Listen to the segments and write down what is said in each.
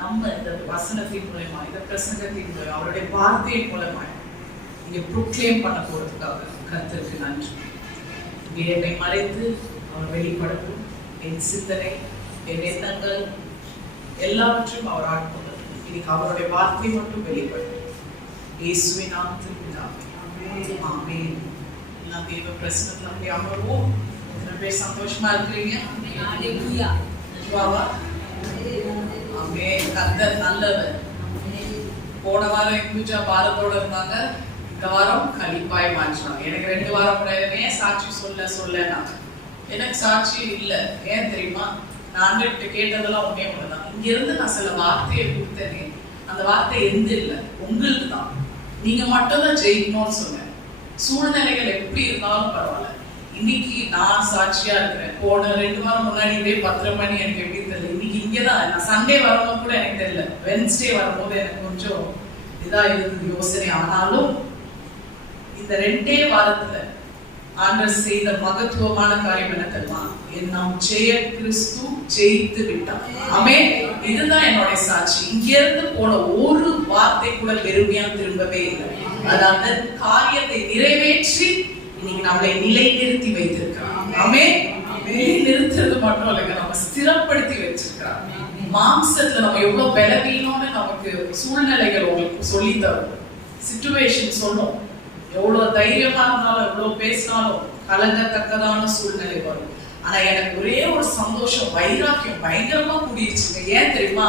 நம்ம இந்த வசனத்தின் மூலமா, இந்த பிரசங்கத்தின் மூலம், அவருடைய வார்த்தையின் மூலமா இங்கே ப்ரொக்ளைம் பண்ண போறதுக்காக கர்த்தருக்கு நன்றி. என்னை மறைத்து அவர் வெளிப்படட்டும். என் சிந்தனை, என் எண்ணங்கள் எல்லாவற்றையும் அவர் ஆட்கொள்ளும். இன்னைக்கு அவருடைய வார்த்தை மட்டும் வெளிப்படும். இயேசுவின் நாமத்தில் பிதாவே, ஆமென். எல்லாம் தேவ பிரசன்னத்துல அப்படி அமர்வோம். எத்தனை பேர் சந்தோஷமா இருக்கிறீங்க? ஹல்லேலூயா. நிஜமாவா? ஆமென். கர்த்தர் நல்லவர். போன வாரம் பூஜா பாரத்தோட இருந்தாங்க, இந்த வாரம் கழிப்பாய் மாற்றினாங்க. எனக்கு 2 வாரம் முன்னாடியே சாட்சி சொல்ல எனக்கு சாட்சி இல்லை. ஏன் தெரியுமா? நான் கேட்டதெல்லாம் உண்மையே ஒண்ணுதான். இங்க இருந்து நான் சில வார்த்தையை கொடுத்தேனே, அந்த வார்த்தை எந்த இல்லை, உங்களுக்கு தான். நீங்க மட்டும் தான் ஜெயிக்கணும்னு சொன்னேன். சூழ்நிலைகள் எப்படி இருந்தாலும் பரவாயில்ல. இன்னைக்கு நான் சாட்சியா இருக்கிறேன். போன 2 வாரம் முன்னாடி 10:30 மணி எனக்கு எப்படி தெரியல. இன்னைக்கு இங்கதான். நான் சண்டே வரும்போது கூட எனக்கு தெரியல. வென்ஸ்டே வரும்போது எனக்கு கொஞ்சம் இதா இருந்தது யோசனை. ஆனாலும் இந்த 2 வாரத்துல ஆண்டவர் செய்த மகத்துவமான காரியம் என்ன தெரியுமா? நம் ஜெய கிறிஸ்து ஜெயித்து விட்டார். ஆமென். இதுதான் என்னோட சாட்சி. இங்க இருந்து போன ஒரு வார்த்தை கூட பெருமையா திரும்பவே இல்லை. அதாவது காரியத்தை நிறைவேற்றி இன்னைக்கு நம்மளை நிலைநிறுத்தி வைத்திருக்கிறார். ஆமென். நிலைநிறுத்துறது மட்டும் இல்லைங்க, நம்ம ஸ்திரப்படுத்தி வச்சிருக்கிறார். மாம்சத்துல நம்ம எவ்வளவு பலவீனம்னு நமக்கு சூழ்நிலைகள் உங்களுக்கு சொல்லி தரும். சிச்சுவேஷன் சொல்லும். எவ்வளவு தைரியமா இருந்தாலும், எவ்வளவு பேசினாலும் கலங்கத்தக்கதான சூழ்நிலை வரும். ஆனா எனக்கு ஒரே ஒரு சந்தோஷம், வைராக்கியம் பயங்கரமா கூடிருச்சுங்க. ஏன் தெரியுமா?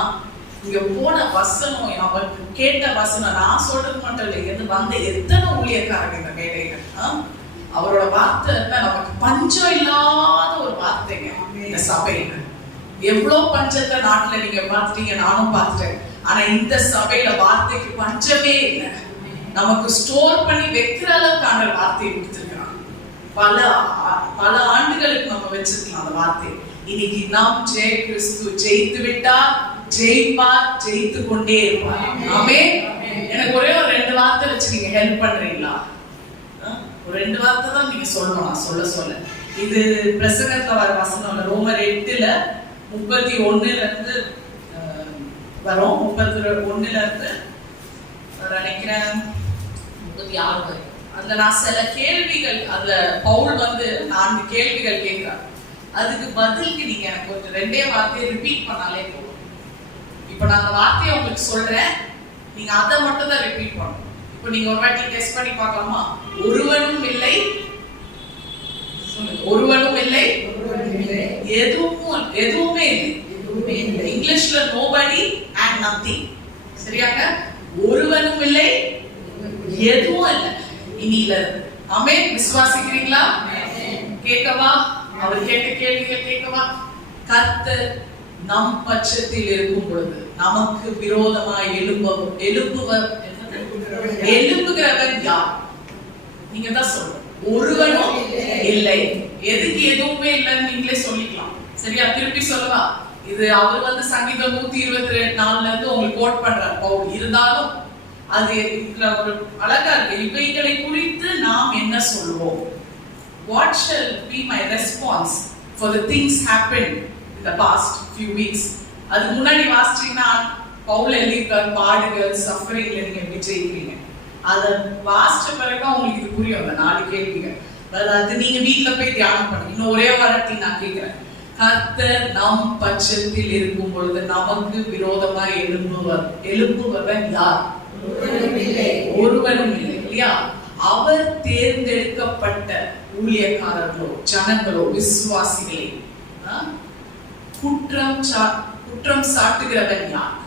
இங்க போன வசனம், அவருக்கு கேட்ட வசனம், நான் சொல்றது மட்டும் இல்லை, இருந்து வந்த எத்தனை ஊழியக்காரங்க இந்த மேடையில, அவரோட வார்த்தை நமக்கு பஞ்சம் இல்லாத ஒரு வார்த்தைங்க. இந்த சபையில எவ்வளவு பஞ்சத்தை நாட்டுல நீங்க பார்த்துட்டீங்க, நானும் பார்த்துட்டேன். ஆனா இந்த சபையில வார்த்தைக்கு பஞ்சமே இல்லை. நமக்கு ஸ்டோர் பண்ணி வைக்கிற அளவுக்கான வார்த்தையை கொடுத்திருக்கிறான். பல ஆண்டுகளுக்கு நம்ம வச்சிருக்கலாம் அந்த வார்த்தை. இன்னைக்கு நாம் ஜெய கிறிஸ்து ஜெயித்து விட்டார், ஜெயிப்பார், ஜெயித்து கொண்டே இருப்பார். ஆமென். எனக்கு ஒரே ஒரு 2 வார்த்தை வச்சு நீங்க ஹெல்ப் பண்றீங்களா? ஒரு 2 வார்த்தை தான் நீங்க சொல்லணும். நான் சொல்ல இது பிரசங்கத்துல வர வசனம் ரோமர் 8:31 இருந்து வரும். 31 இருந்து நினைக்கிறேன் 36 வரைக்கும். அதுல நான் சில கேள்விகள், அதுல பவுல் 4 கேள்விகள் கேட்கிறார். அதுக்கு பதிலுக்கு நீங்க எனக்கு கொஞ்சம் 2 வார்த்தையை ரிப்பீட் பண்ணாலே போதும். இப்ப நான் அந்த வார்த்தையை உங்களுக்கு சொல்றேன், நீங்க அதை மட்டும் தான் ரிப்பீட் பண்ணணும். இப்ப நீங்க ஒரு வாட்டி டெஸ்ட் பண்ணி பார்க்கலாமா? ஒருவனும் இல்லை, ஒருவனும் இல்லை, எதுவுமே இல்லை. இங்கிலீஷ்ல nobody and nothing. சரியாங்க? ஒருவனும் இல்லை, எதுவும் இல்லை. இனியில ஆமென். விசுவாசிக்கிறீங்களா? கேட்கவா? அவர் கேட்ட கேள்விகள் கேட்கவா? கர்த்தர் நம் பட்சத்தில் இருக்கும் பொழுது நமக்கு விரோதமாய் எழும்புகிறவன் யார்? நீங்க தான் சொல்லணும். ஒருவனும் இல்லை. எதுக்கு எதுவுமே இல்லைன்னு நீங்களே சொல்லிக்கலாம். சரியா? திருப்பி சொல்லவா? இது அவர் சங்கீதம் 124 இருந்து உங்களுக்கு கோட் பண்றார் பவுல். இருந்தாலும் அது ஒரு அழகா இருக்கு. இவைகளை குறித்து நாம் என்ன சொல்வோம்? What shall be my response for the things happened in the past few weeks? அது முன்னாடி வாசிச்சீங்கன்னா பவுல் எழுதியிருக்கார், பாடுகள், சஃபரிங்ல நீங்க எப்படி ஜெயிக்கிறீங்க. அதை வாசிச்ச பிறகுதான் உங்களுக்கு இது புரியும். அந்த 4 கேள்விகள். அது நீங்க வீட்டுல போய் தியானம் பண்ணுங்க. இன்னும் ஒரே வாரத்தை நான் கேட்கிறேன். கர்த்தர் நம் பட்சத்தில் இருக்கும் பொழுது நமக்கு விரோதமாய் எழும்புபவன் யார்? ஒருவனும் இல்லை. இல்லையா? அவர் தேர்ந்தெடுக்கப்பட்ட ஊழியக்காரர்களோ, ஜனங்களோ, விசுவாசிகளே குற்றம் சாட்டுகிறவன் யார்?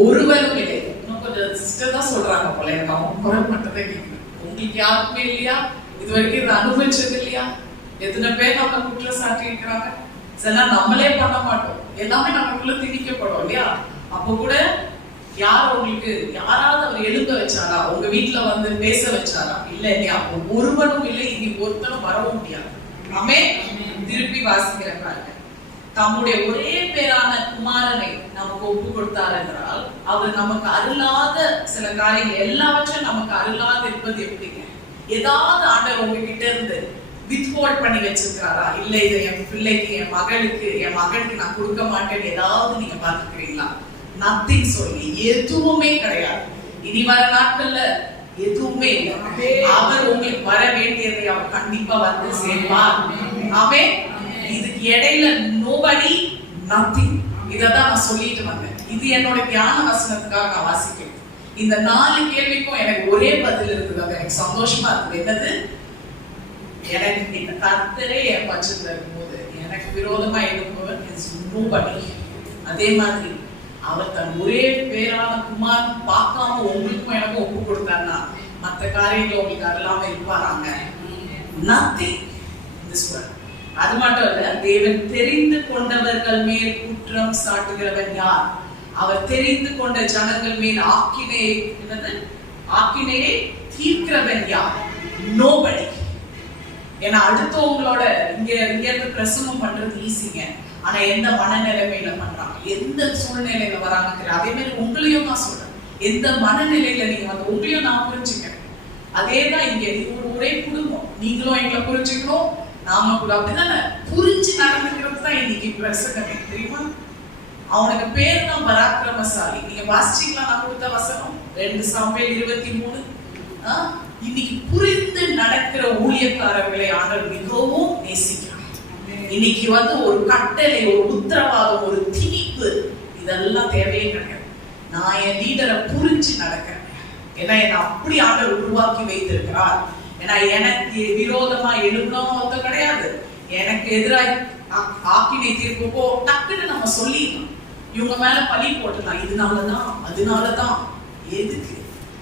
ஒருவனும் இல்லை. இன்னும் கொஞ்சம் சிஸ்டர் தான் சொல்றாங்க போல. எனக்கு அவங்க குரல் மட்டும் தான் கேட்குது. உங்களுக்கு யாருக்குமே இல்லையா? இது வரைக்கும் இதை அனுபவிச்சது இல்லையா? எத்தனை பேர் நம்ம குற்றம் சாட்டி இருக்கிறாங்க. சில நம்மளே பண்ண மாட்டோம், எல்லாமே நமக்குள்ள திணிக்கப்படும் இல்லையா? அப்போ கூட யார் உங்களுக்கு யாராவது அவர் எழுத வச்சாரா? உங்க வீட்டுல பேச வச்சாரா? இல்ல இல்லையா? அப்போ ஒருவனும் இல்லை, இனி ஒருத்தனும் வரவும் முடியாது. ஆமென். திருப்பி வாசிக்கிறாங்க. தம்முடைய ஒரே பேரான குமாரனை நமக்கு ஒப்பு கொடுத்தார் என்றால், அவர் நமக்கு அருளாத சில காரியங்கள் எல்லாவற்றையும் நமக்கு அருளாத இருப்பது எப்படிங்க? ஏதாவது ஆண்டவர் உங்ககிட்ட இருந்து வித்ஹோல்ட் பண்ணி வச்சிருக்காரா? இல்ல இதை என் பிள்ளைக்கு, என் மகனுக்கு நான் கொடுக்க மாட்டேன்னு ஏதாவது நீங்க பார்த்துக்கிறீங்களா? நத்திங் சொல்லி எதுவுமே கிடையாது. இனி வர நாட்கள்ல எதுவுமே இல்லை. அவர் உங்களுக்கு வர வேண்டியதை அவர் கண்டிப்பா வந்து சேர்ப்பார். ஆமென். இதுக்கு இடையில nobody nothing. இததான் நான் சொல்லிட்டு வந்தேன். இது என்னோட ஞான வசனத்துக்காக நான் வாசிக்கிறேன். இந்த 4 கேள்விக்கும் எனக்கு ஒரே பதில் இருக்குது. அது எனக்கு சந்தோஷமா இருக்குது. என்னது? எனக்கு இந்த கர்த்தரே என் பட்சத்துல இருக்கும்போது எனக்கு விரோதமா எழும்பவர் இஸ் nobody. அதே மாதிரி அவர் தன் ஒரே பேரான குமார் பார்க்காம உங்களுக்கும் எனக்கும் ஒப்பு கொடுத்தாருன்னா மற்ற காரியங்கள் உங்களுக்கு அருளாம இருப்பாராங்க. nothing in this world. அது மட்டும் இல்ல, தேவன் தெரிந்து கொண்டவர்கள் மேல் குற்றம் சாட்டுகிறவன் யார்? அவர் தெரிந்து கொண்ட ஜனங்கள் மேல் ஆக்கினையை தீர்க்கிறவன் யார்? nobody. ஏன்னா அடுத்தவங்களோட இங்க இருந்து பிரசவம் பண்றது ஈஸிங்க. ஆனா எந்த மனநிலைமையில பண்றாங்க, எந்த சூழ்நிலையில வராங்க. அதே மாதிரி உங்களையும் நான் சொல்றேன், எந்த மனநிலையில நீங்க வந்து உங்களையும் நான் புரிஞ்சுக்கிறேன். அதேதான் இங்க ஒரே குடும்பம். நீங்களும் எங்களை புரிஞ்சுக்கணும், நாம கூட அப்படிதானே புரிஞ்சு நடந்துக்கிறது தான் இன்னைக்கு பிரசங்கமே. தெரியுமா? அவனுக்கு பேர் தான் பராக்கிரமசாலி. நீங்க வாசிச்சீங்களா? நான் கொடுத்த வசனம் 2 சாமுவேல் 23. இன்னைக்கு புரிந்து நடக்கிற ஊழியக்காரர்களை ஆண்டவர் மிகவும் நேசிக்கிறார். இன்னைக்கு வந்து ஒரு கட்டளை, ஒரு உத்தரவாதம், ஒரு திணிப்பு இதெல்லாம் தேவையே கிடையாது. நான் என் லீடரை புரிஞ்சு நடக்கிறேன். ஏன்னா என்னை அப்படி ஆண்டவர் உருவாக்கி வைத்திருக்கிறார். ஏன்னா எனக்கு விரோதமா எழுப்பணும் கிடையாது. எனக்கு எதிராக ஆக்கினை தீர்ப்புக்கோ டக்குன்னு நம்ம சொல்லிடலாம், இவங்க மேல பழி போட்டுலாம், இதனாலதான் அதனாலதான். எதுக்கு?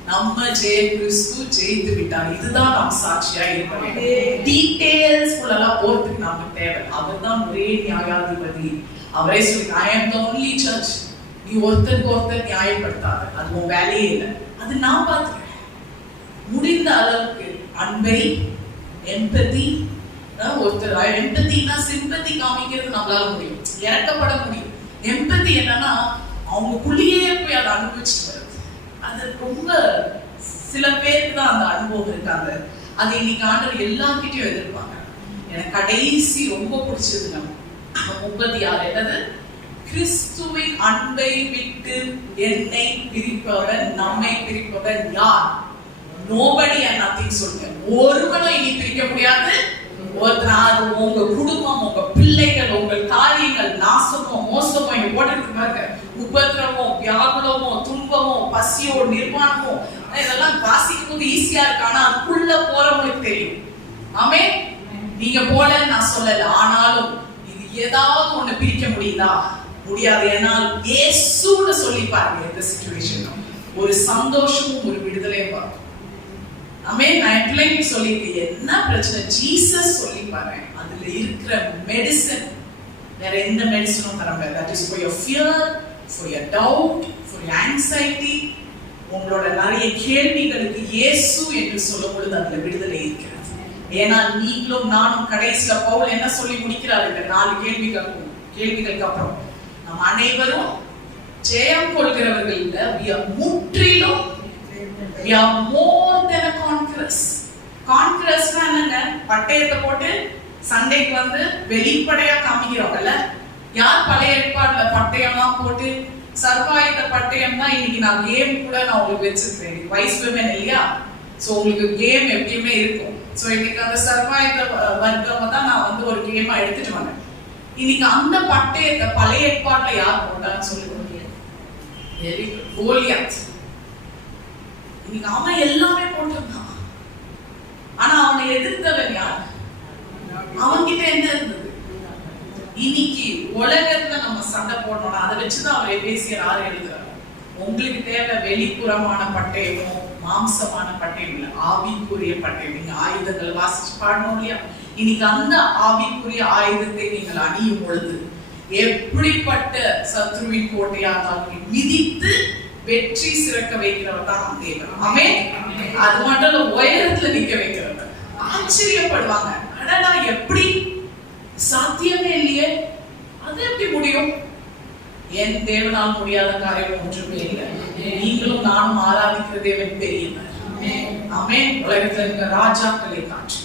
நம்ம கிறிஸ்து ஜெயித்து விட்டார். இதுதான் நாம் சாட்சியா இருக்க வேண்டும். டீடைல்ஸ் எல்லாம் போறதுக்கு நமக்கு தேவை. அவர் தான் ஒரே நியாயாதிபதி. அவரே சொல்லி I am the only judge. நீ ஒருத்தருக்கு நியாயப்படுத்தாத, அது உன் வேலையே இல்லை. அது நான் பார்த்துக்கிறேன். முடிந்த அளவுக்கு அன்பை, எம்பதி, ஒருத்தர் எம்பத்தினா சிம்பத்தி காமிக்கிறது நம்மளால முடியும், இறக்கப்பட முடியும். எம்பத்தி என்னன்னா அவங்களுக்குள்ளேயே போய் அதை அனுபவிச்சுட்டு வருது. அது ரொம்ப சில பேருக்கு தான் அந்த அனுபவம் இருக்காங்க. அது இன்னைக்கு ஆண்டவர் எல்லார்கிட்டயும் எதிர்ப்பாங்க. எனக்கு கடைசி ரொம்ப பிடிச்சதுங்க 36. என்னது? கிறிஸ்துவின் அன்பை விட்டு என்னை பிரிப்பவன், நம்மை பிரிப்பவன் யார்? nobody and nothing சொல்லுங்க. ஒருவனும் இனி பிரிக்க முடியாது. உங்க குடும்பம், உங்க பிள்ளைகள், உங்கள் காரியங்கள் நாசமோ மோசமோ இங்க போட்டுட்டு பாருங்க. உபத்திரமோ, வியாகுலமோ, துன்பமோ, பசியோ, நிர்வாணமோ, இதெல்லாம் வாசிக்கும் போது ஈஸியா இருக்கு. ஆனா அதுக்குள்ள போறவங்களுக்கு தெரியும். ஆமென். நீங்க போல நான் சொல்லல. ஆனாலும் இது ஏதாவது ஒண்ணு பிரிக்க முடியுதா? முடியாது. ஏன்னால் இயேசுன்னு சொல்லி பாருங்க. இந்த சிச்சுவேஷன் ஒரு சந்தோஷமும் ஒரு விடுதலையும் வரும். ஆமென். நான் பிள்ளைங்க சொல்லிட்டு என்ன பிரச்சனை ஜீசஸ் சொல்லி பாருங்க. அதுல இருக்கிற மெடிசன் வேற எந்த மெடிசனும் தர முடியாது. That is for your fear, for your doubt, for your anxiety. உங்களோட நிறைய கேள்விகளுக்கு இயேசு என்று சொல்லும் பொழுது அதுல விடுதலை இருக்கிறது. ஏன்னா நீங்களும் நானும் கடைசியில பவுல் என்ன சொல்லி முடிக்கிறார்? இந்த 4 கேள்விகளுக்கு அப்புறம் நம் அனைவரும் ஜெயம் கொள்கிறவர்கள் இல்ல, we are முற்றிலும், we are more than a conquerors. Conquerors என்னங்க? பட்டயத்தை போட்டு சண்டைக்கு வந்து வெளிப்படையா காமிக்கிறவங்கல்ல. யார் பழைய ஏற்பாடுல பட்டயம்லாம் போட்டு சர்வாயுத பட்டயம் தான் இன்னைக்கு நான் கேம் கூட நான் உங்களுக்கு வச்சிருக்கேன். வைஸ் விமன் இல்லையா? சோ உங்களுக்கு கேம் எப்பயுமே இருக்கும். சோ இன்னைக்கு அந்த சர்வாயுத வர்க்கம் தான் நான் வந்து ஒரு கேமா எடுத்துட்டு வந்தேன். இன்னைக்கு அந்த பட்டயத்தை பழைய ஏற்பாடுல யார் போட்டான்னு சொல்லி கொடுத்தீங்க? Very good. கோலியாத். இன்னைக்கு அவன் எல்லாமே போட்டிருந்தான். ஆனா அவனை எதிர்த்தவன் யார்? அவன்கிட்ட என்ன இருந்தது? இன்னைக்கு உலகத்துல நம்ம சண்டை போடணும். அதை வச்சுதான் அவர் எபேசியர் 6 எழுதுறாரு. உங்களுக்கு தேவை வெளிப்புறமான பட்டயமோ மாம்சமான பட்டயம் இல்ல, ஆவிக்குரிய பட்டயம். நீங்க ஆயுதங்கள் வாசிச்சு பாடணும் இல்லையா? இன்னைக்கு அந்த ஆவிக்குரிய ஆயுதத்தை நீங்கள் அணியும் பொழுது எப்படிப்பட்ட சத்ருவின் கோட்டையா இருந்தாலும் மிதித்து வெற்றி சிறக்க வைக்கிறவர் தான் தேவன். ஆமென். அது மட்டும் இல்ல, உயரத்துல நிக்க வைக்கிறவர். ஆச்சரியப்படுவாங்க, அடடா எப்படி சாத்தியமே இல்லையே, அது எப்படி முடியும்? என் தேவனால் முடியாத காரியம் ஒன்றுமே இல்லை. நீங்களும் நானும் ஆராதிக்கிற தேவன் பெரியவர். ஆமென். உலகத்துல இருக்க ராஜாக்களை காட்சி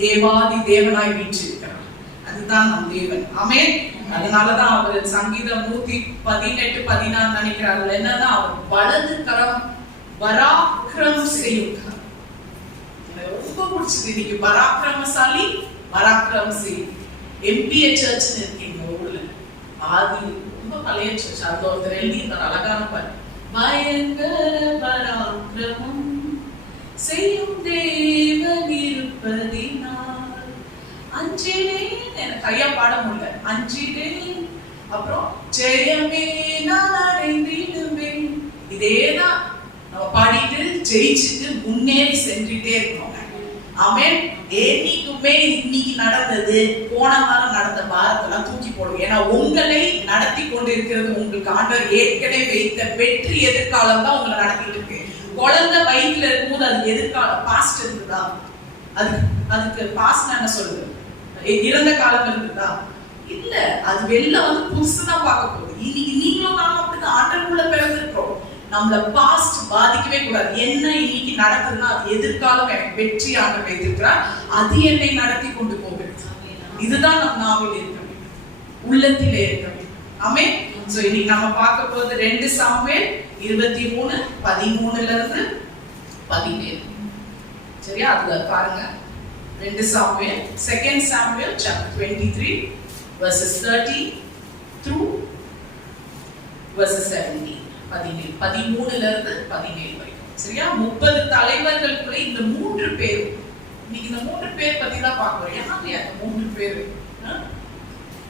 தேவாதி தேவனாய் வீற்றிருக்கிறார். அந்த அதுதான் நம் தேவன். ஆமென். அதனாலதான் அவர் சங்கீதம் 118:14 நினைக்கிறார்கள். என்னன்னா, அவர் வலது கரம் பராக்கிரமம் செய்யும். எனக்கு ரொம்ப பிடிச்சது இன்னைக்கு பராக்கிரமசாலி பராக்கிரமம் செய்யும். எம்பிஏ சர்ச் இருக்கீங்க ஊர்ல, ஆதி ரொம்ப பழைய சர்ச். அதுல ஒருத்தர் எழுதியிருந்தார் அழகான பாட்டு, பயங்கர பராக்கிரமம் செய்யும் தேவன் இருப்பதினால் அஞ்சினேன். எனக்கு கையா பாட முடியல. அஞ்சினேன், அப்புறம் ஜெயமே நான் அடைந்திடுவேன். இதேதான் நம்ம பாடிட்டு ஜெயிச்சுட்டு முன்னேறி சென்றுட்டே இருக்கோம். ஆமென். என்னைக்குமே இன்னைக்கு நடந்தது, போன வாரம் நடந்த வாரத்தெல்லாம் தூக்கி போடுவோம். ஏன்னா உங்களை நடத்தி கொண்டு இருக்கிறது உங்களுக்கு ஆண்டவர் ஏற்கனவே வைத்த வெற்றி எதிர்காலம் தான் உங்களை நடத்திட்டு இருக்கு. குழந்தை வயிற்றுல இருக்கும்போது அது எதிர்காலம் பாஸ்ட் இருக்குதா? அதுக்கு பாஸ்ட் என்ன சொல்லுது? இறந்த காலம் இருக்குதா? இல்ல, அது வெளில வந்து புதுசுதான் பார்க்க போகுது. இன்னைக்கு நீங்களும் நானும் அப்படிதான் ஆண்டவருக்குள்ள பிறந்திருக்கிறோம். நம்மள பாஸ்ட் பாதிக்கவே கூடாது. என்ன இன்னைக்கு நடக்குதுன்னா அது எதிர்காலம் எனக்கு வெற்றி ஆண்டவர் வைத்திருக்கிறார், அது என்னை நடத்தி கொண்டு போகுது. இதுதான் நம் நாவில் இருக்க வேண்டும், உள்ளத்திலே இருக்க வேண்டும். ஆமென். சோ இன்னைக்கு நம்ம பார்க்க போறது 2 சாமுவேல் 23:13 17. சரியா? அதுல பாருங்க. 2 Samuel 2 Samuel chapter 23 verses 30 through verses 17. 13 17 வரைக்கும். சரியா? 30 தலைவர்களுக்குள்ள இந்த 3 பேர், இன்னைக்கு இந்த 3 பேர் பத்தி தான் பார்க்கிறோம். யாரு அந்த 3 பேர்?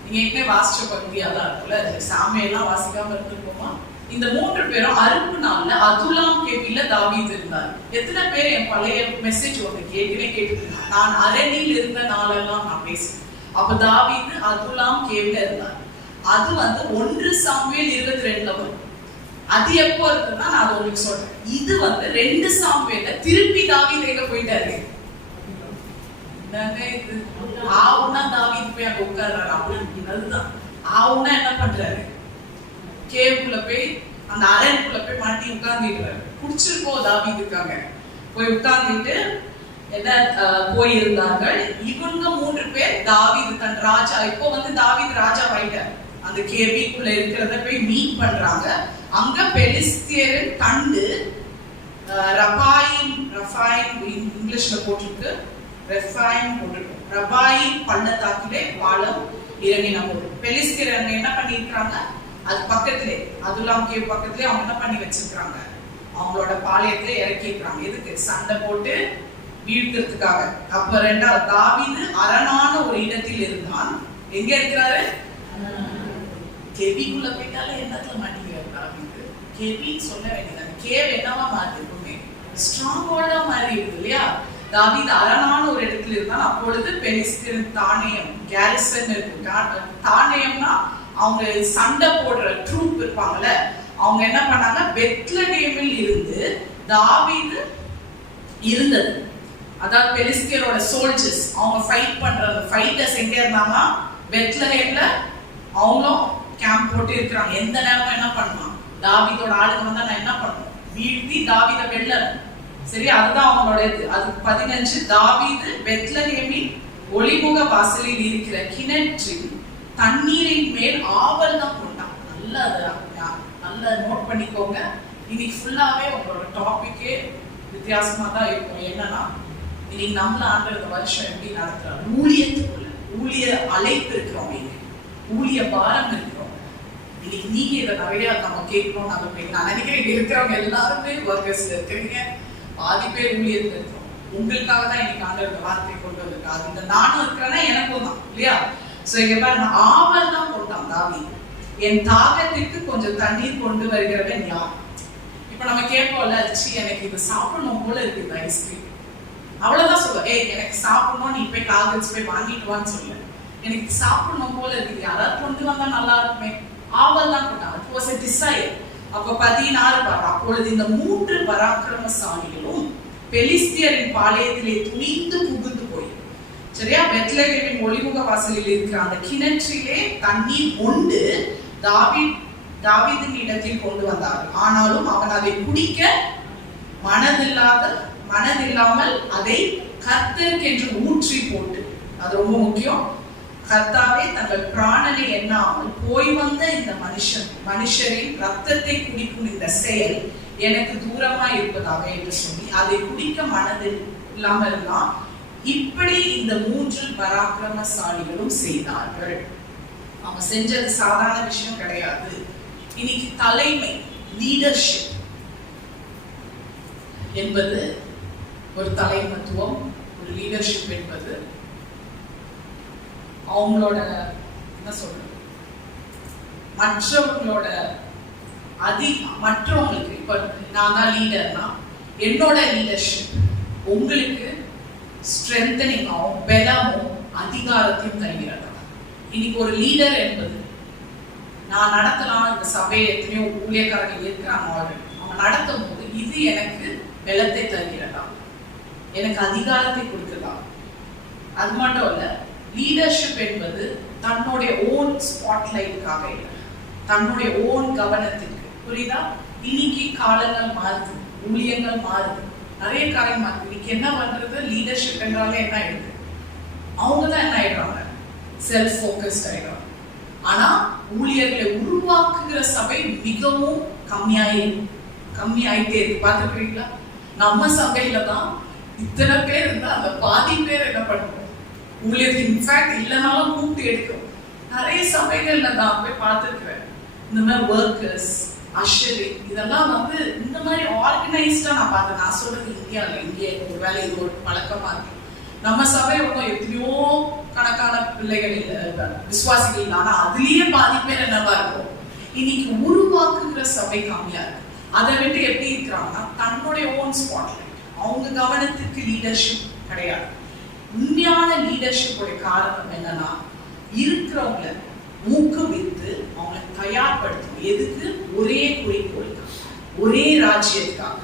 நீங்க ஏற்கனவே வாசிச்ச பகுதியாதான் இருக்குல்ல, சாமுவேல்லாம் வாசிக்காம இருந்திருப்போமா? இந்த 3 பேரும் அறுப்பு நாள்ல அதுலாம் கேபில தாவீது இருந்தார். எத்தனை பேர் என் பழைய மெசேஜ் ஒன்று கேட்டுருக்கீங்க? நான் அரணியில் இருந்த நாளெல்லாம் நான் பேசுறேன். அப்ப தாவீது அதுலாம் கேபில இருந்தார். அது வந்து 1 சாமுவேல் 22 வரும். அது எப்போ இருக்குன்னா நான் அதை உங்களுக்கு சொல்றேன். இது வந்து 2 சாமுவேல்ல திருப்பி தாவீது எங்க போயிட்டாரு? இது ஆவுனா தாவீது போய் அங்க உட்கார்றாரு. அதுதான் ஆவுனா என்ன பண்றாரு? கேவுக்குள்ள போய் அந்த அரண்குள்ள போய் மாட்டி உட்கார்ந்துடுறாரு. குடிச்சிருக்கோம் தாவீதுக்காக போய் உட்கார்ந்துட்டு என்ன போயிருந்தார்கள். இவங்க 3 பேர் தாவீது தன் ராஜா, இப்போ வந்து தாவீது ராஜா ஆயிட்டார். அந்த கேபிக்குள்ள இருக்கிறத போய் மீட் பண்றாங்க. அங்க பெலிஸ்தியரின் கண்டு ரபாயிம் இங்கிலீஷ்ல போட்டிருக்கு, ரெஃபாயிம் போட்டிருக்கு. ரபாயிம் பள்ளத்தாக்கிலே பாலம் இறங்கின போது பெலிஸ்தியர் அங்க என்ன பண்ணிருக்காங்க? அது பக்கத்திலே, அதுலாம் கேவ் பக்கத்திலே அவங்க என்ன பண்ணி வச்சிருக்காங்க? அவங்களோட பாளையத்தை இறக்கிருக்காங்க. எதுக்கு? சண்டை போட்டு வீழ்த்துறதுக்காக. அப்ப 2வது தாவீது அரணான ஒரு இடத்தில் இருந்தான். எங்க இருக்கிறாரு? கேபிக்குள்ள போயிட்டாலே என்னத்துல மாட்டிக்கிறாரு தாவீது? கேபின்னு சொல்ல வேண்டியது. கேவ் என்னவா மாறிருக்குமே? ஸ்ட்ராங் ஹோல்டா மாறி இருக்கு இல்லையா? தாவீது அரணான ஒரு இடத்துல இருந்தான். அப்பொழுது பெலிஸ்தியர் தானியம் கேரிசன் இருக்கு. தானியம்னா அவங்க சண்டை போடுற ட்ரூப் இருப்பாங்கல்ல, அவங்க என்ன பண்ணாங்க? பெத்லகேமில் இருந்து தாவீது இருந்தது. அதாவது பெலிஸ்தியரோட சோல்ஜர்ஸ் அவங்க ஃபைட் பண்ற ஃபைட்டர்ஸ் எங்க இருந்தாங்க? பெத்லகேம்ல அவங்களும் கேம்ப் போட்டு இருக்கிறாங்க. எந்த நேரமும் என்ன பண்ணுவான்? தாவீதோட ஆளுங்க வந்தா நான் என்ன பண்ணுவோம்? வீழ்த்தி தாவீதை வெல்லணும். சரி, அதுதான் அவங்களோட இது. அது 15 தாவீது பெத்லகேமின் ஒளிமுக வாசலில் இருக்கிற கிணற்றில் தண்ணீரின் மேல் ஆவல் தான் கொண்டான். நல்லா நோட் பண்ணிக்கோங்க. இன்னைக்கு ஃபுல்லாவே உங்களோட டாபிக்கே வித்தியாசமா தான் இருக்கும். என்னன்னா, இன்னைக்கு நம்மள ஆண்டு வருஷம் எப்படி நடத்துறாங்க? ஊழியத்துக்குள்ள ஊழிய அழைப்பு இருக்கிறோம், ஊழிய பாரம் இருக்கிறோம். இன்னைக்கு நீங்க இதை நிறைய நம்ம கேட்கணும். நான் நினைக்கிறேன் இருக்கிறவங்க எல்லாருமே ஒர்க்கர்ஸ்ல இருக்கிறீங்க, பாதி பேர் ஊழியத்துல இருக்கிறோம். உங்களுக்காக தான் இன்னைக்கு ஆண்டு வார்த்தை கொண்டு வந்திருக்காங்க. இந்த நானும் இருக்கிறேன்னா எனக்கும் தான் இல்லையா? சோ இங்க பாருங்க, ஆவல் தான் கொண்டான் தாவீது. என் தாகத்திற்கு கொஞ்சம் தண்ணீர் கொண்டு வருகிறவன் யார்? இப்ப நம்ம கேட்போம்ல, எனக்கு இது சாப்பிடணும் போல இருக்கு இந்த ஐஸ்கிரீம், அவ்வளவுதான் சொல்லுவோம். எனக்கு சாப்பிடணும், நீ போய் காலேஜ் போய் வாங்கிட்டு வான்னு சொல்ல. எனக்கு சாப்பிடணும் போல இருக்குது, யாராவது கொண்டு வந்தா நல்லா இருக்குமே, ஆவல் தான் கொண்டாங்க. It was a desire. அப்ப 16 பாரு. அப்பொழுது இந்த 3 பராக்கிரமசாலிகளும் பெலிஸ்தியரின் பாளையத்திலே துணிந்து புகுந்து போய், சரியா, பெத்லகேமின் ஒளிமுக வாசலில் இருக்கிற அந்த கிணற்றிலே தண்ணீர் கொண்டு தாவீதின் இடத்தில் கொண்டு வந்தார்கள். ஆனாலும் அவன் அதை குடிக்க மனதில்லாமல் அதை கர்த்தருக்கு என்று ஊற்றி போட்டு, அது ரொம்ப முக்கியம், கர்த்தாவே தங்கள் பிராணனை எண்ணாமல் போய் வந்த இந்த மனுஷரின் ரத்தத்தை குடிக்கும் இந்த செயல் எனக்கு தூரமா இருப்பதாக என்று சொல்லி அதை குடிக்க மனதில் இல்லாமல் இப்படி இந்த 3 பராக்கிரமசாலிகளும் செய்தார்கள். அவங்க செஞ்சது சாதாரண விஷயம் கிடையாது. இன்னைக்கு தலைமை லீடர்ஷிப் என்பது ஒரு தலைமத்துவம், ஒரு லீடர்ஷிப் என்பது அவங்களோட என்ன சொல்றது, மற்றவங்களோட மற்றவங்களுக்கு இப்ப நான் தான் லீடர்னா என்னோட லீடர்ஷிப் உங்களுக்கு ஸ்ட்ரென்தனிங்காகவும் பலமும் அதிகாரத்தையும் தருகிறது. இன்னைக்கு ஒரு லீடர் என்பது நான் நடத்தலாம், இந்த சபையை எத்தனையோ ஊழியக்காரர்கள் இருக்கிறாங்க ஆல்ரெடி, அவங்க நடத்தும் போது இது எனக்கு பலத்தை தருகிறதா, எனக்கு அதிகாரத்தை கொடுக்கிறதா. அது மட்டும் இல்ல, லீடர்ஷிப் என்பது தன்னுடைய ஓன் ஸ்பாட்லைட்டுக்காக இல்லை, தன்னுடைய ஓன் கவனத்திற்கு. புரியுதா? இன்னைக்கு காலங்கள் மாறுது, ஊழியங்கள் மாறுது, நிறைய காரியம் மாறுது. இன்னைக்கு என்ன பண்றது, லீடர்ஷிப் என்றாலே என்ன ஆயிடுது, அவங்கதான் என்ன ஆயிடுறாங்க, செல்ஃப் ஃபோக்கஸ்ட் ஆயிடுறாங்க. ஆனா ஊழியர்களை உருவாக்குகிற சபை மிகவும் கம்மியாயிட்டே இருக்கு. பார்த்துக்கிறீங்களா? நம்ம சபையில தான் இத்தனை பேர் இருந்தா அந்த பாதி பேர் என்ன பண்ணுவோம், ஊழியருக்கு இன்ஃபேக்ட் இல்லைனாலும் கூப்பிட்டு எடுக்கிறோம். நிறைய சபைகள்ல தான் போய் பார்த்துருக்கிறேன். இந்த மாதிரி ஒர்க்கர்ஸ், அஷரிங், இதெல்லாம் வந்து இந்த மாதிரி ஆர்கனைஸ்டா நான் பார்த்தேன். நான் சொல்றது இந்தியாவில், இங்கே ஒரு வேலை இது ஒரு பழக்கமா இருக்கு. நம்ம சபை ஒன்றும் எத்தனையோ கணக்கான பிள்ளைகள் விசுவாசிகள் இல்லை, ஆனா அதுலயே பாதி பேர் என்னவா இருக்கும், இன்னைக்கு உருவாக்குகிற சபை கம்மியா இருக்கு. அதை விட்டு எப்படி இருக்கிறாங்கன்னா தன்னுடைய ஓன் ஸ்பாட்லைட், அவங்க கவனத்துக்கு லீடர்ஷிப் கிடையாது. உண்மையான லீடர்ஷிப்போட காரணம் என்னன்னா இருக்கிறவங்கள ஊக்குவித்து அவங்களை தயார்படுத்தணும். எதுக்கு? ஒரே குறிக்கோளுக்காக, ஒரே ராஜ்யத்துக்காக.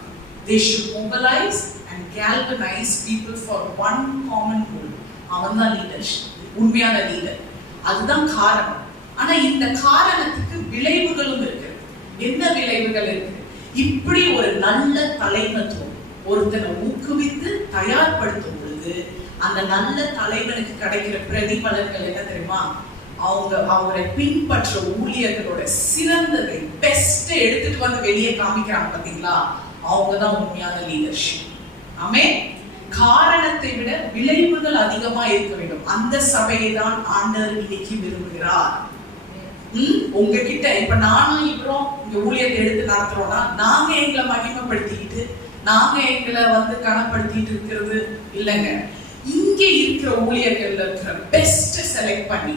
They should mobilize and galvanize people for one common goal. அவன் தான் லீடர்ஷிப், உண்மையான லீடர். அதுதான் காரணம். ஆனா இந்த காரணத்துக்கு விளைவுகளும் இருக்கு. என்ன விளைவுகள் இருக்கு? இப்படி ஒரு நல்ல தலைமைத்துவம் ஒருத்தனை ஊக்குவித்து தயார்படுத்தும் பொழுது அந்த நல்ல தலைவனுக்கு கிடைக்கிற பிரதிபலன்கள் என்ன தெரியுமா? அவங்களை பின்பற்ற ஊழியர்களோட சிறந்ததை பெஸ்ட் எடுத்துட்டு வந்து வெளியே காமிக்கிறாங்க. பாத்தீங்களா? அவங்கதான் உண்மையான லீடர்ஷிப். ஆமென். காரணத்தை விட விளைவுகள் அதிகமா இருக்க வேண்டும். அந்த சபையை தான் ஆண்டவர் இன்னைக்கு விரும்புகிறார். உங்ககிட்ட இப்ப நானும் இவ்வளோ இங்க ஊழியத்தை எடுத்து நடத்துறோம்னா நாங்க எங்களை மகிமைப்படுத்திக்கிட்டு நாங்க எங்களை வந்து கனப்படுத்திட்டு இருக்கிறது இல்லைங்க. இங்க இருக்கிற ஊழியர்கள்ல இருக்கிற பெஸ்ட் செலக்ட் பண்ணி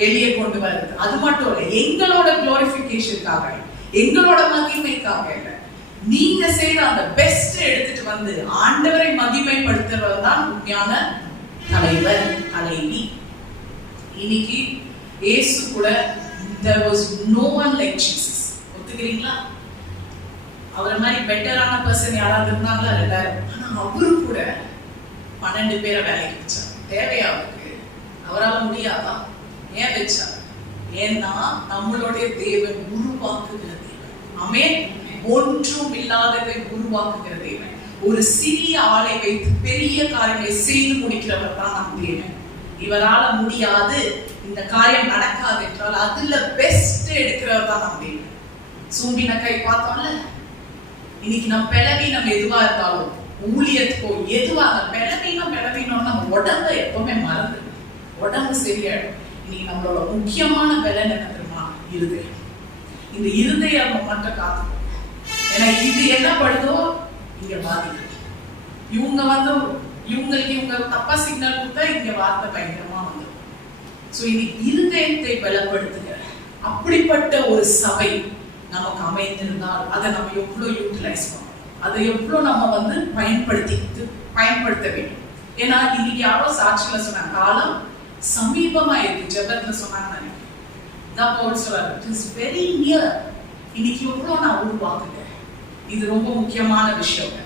வெளியே கொண்டு வருது. அது மட்டும் இல்லை, எங்களோட குளோரிஃபிகேஷனுக்காக, எங்களோட மகிமைக்காக இல்லை, நீங்க செய்யற அந்த பெஸ்ட் எடுத்துட்டு வந்து ஆண்டவரை மகிமைப்படுத்துறது தான் உண்மையான தலைவர், தலைவி. இன்னைக்கு இயேசு கூட there was no one like Jesus. ஒத்துக்கிறீங்களா? அவரை மாதிரி பெட்டரான பர்சன் யாராவது இருந்தாங்களா? 2000. ஆனா அவரு கூட 12 பேரை வேலைக்கு வச்சார். தேவையா அவருக்கு? அவரால் முடியாதா? ஏன் வச்சார்? ஏன்னா நம்மளுடைய தேவன் உருவாக்குகிற தேவன். ஆமென். ஒன்றும் இல்லாததை உருவாக்குகிற தேவன். ஒரு சிறிய ஆளை வைத்து பெரிய காரியங்களை செய்து முடிக்கிறவர் தான் நம் தேவன். இவரால முடியாது, இந்த காரியம் நடக்காது என்றால் அதுல பெஸ்ட் எடுக்கிறவர் தான் நம் தேவன். சூம்பின கை பார்த்தோம்ல, இன்னைக்கு நம்ம பலவீனம் எதுவா இருந்தாலும் ஊழியத்துக்கோ எதுவாக பலவீனம் நம்ம உடம்ப எப்பவுமே மறந்து உடம்பு சரியாயிடும். இன்னைக்கு நம்மளோட முக்கியமான பலன் என்ன தெரியுமா? இருதயம். இந்த இருதயம் மட்டும் காத்துக்கணும். ஏன்னா இது என்ன படுதோ இங்க பாதிக்கும். இவங்க தப்பா சிக்னல் கொடுத்தா இங்க வார்த்தை பயங்கரமா வந்துடும். சோ இன்னைக்கு இருதயத்தை பலப்படுத்துங்க. அப்படிப்பட்ட ஒரு சபை நமக்கு அமைந்திருந்தால் அதை நம்ம எவ்வளவு யூட்டிலைஸ் பண்ணணும், அதை எவ்வளவு நம்ம வந்து பயன்படுத்த வேண்டும். ஏன்னா இன்னைக்கு யாரோ சாட்சியில சொன்னாங்க, காலம் சமீபமா இருக்கு, ஜெபத்துல சொன்னாங்க சொல்றாரு, இட் இஸ் வெரி நியர். இன்னைக்கு எவ்வளவு நான் உருவாக்குங்க, இது ரொம்ப முக்கியமான விஷயம்.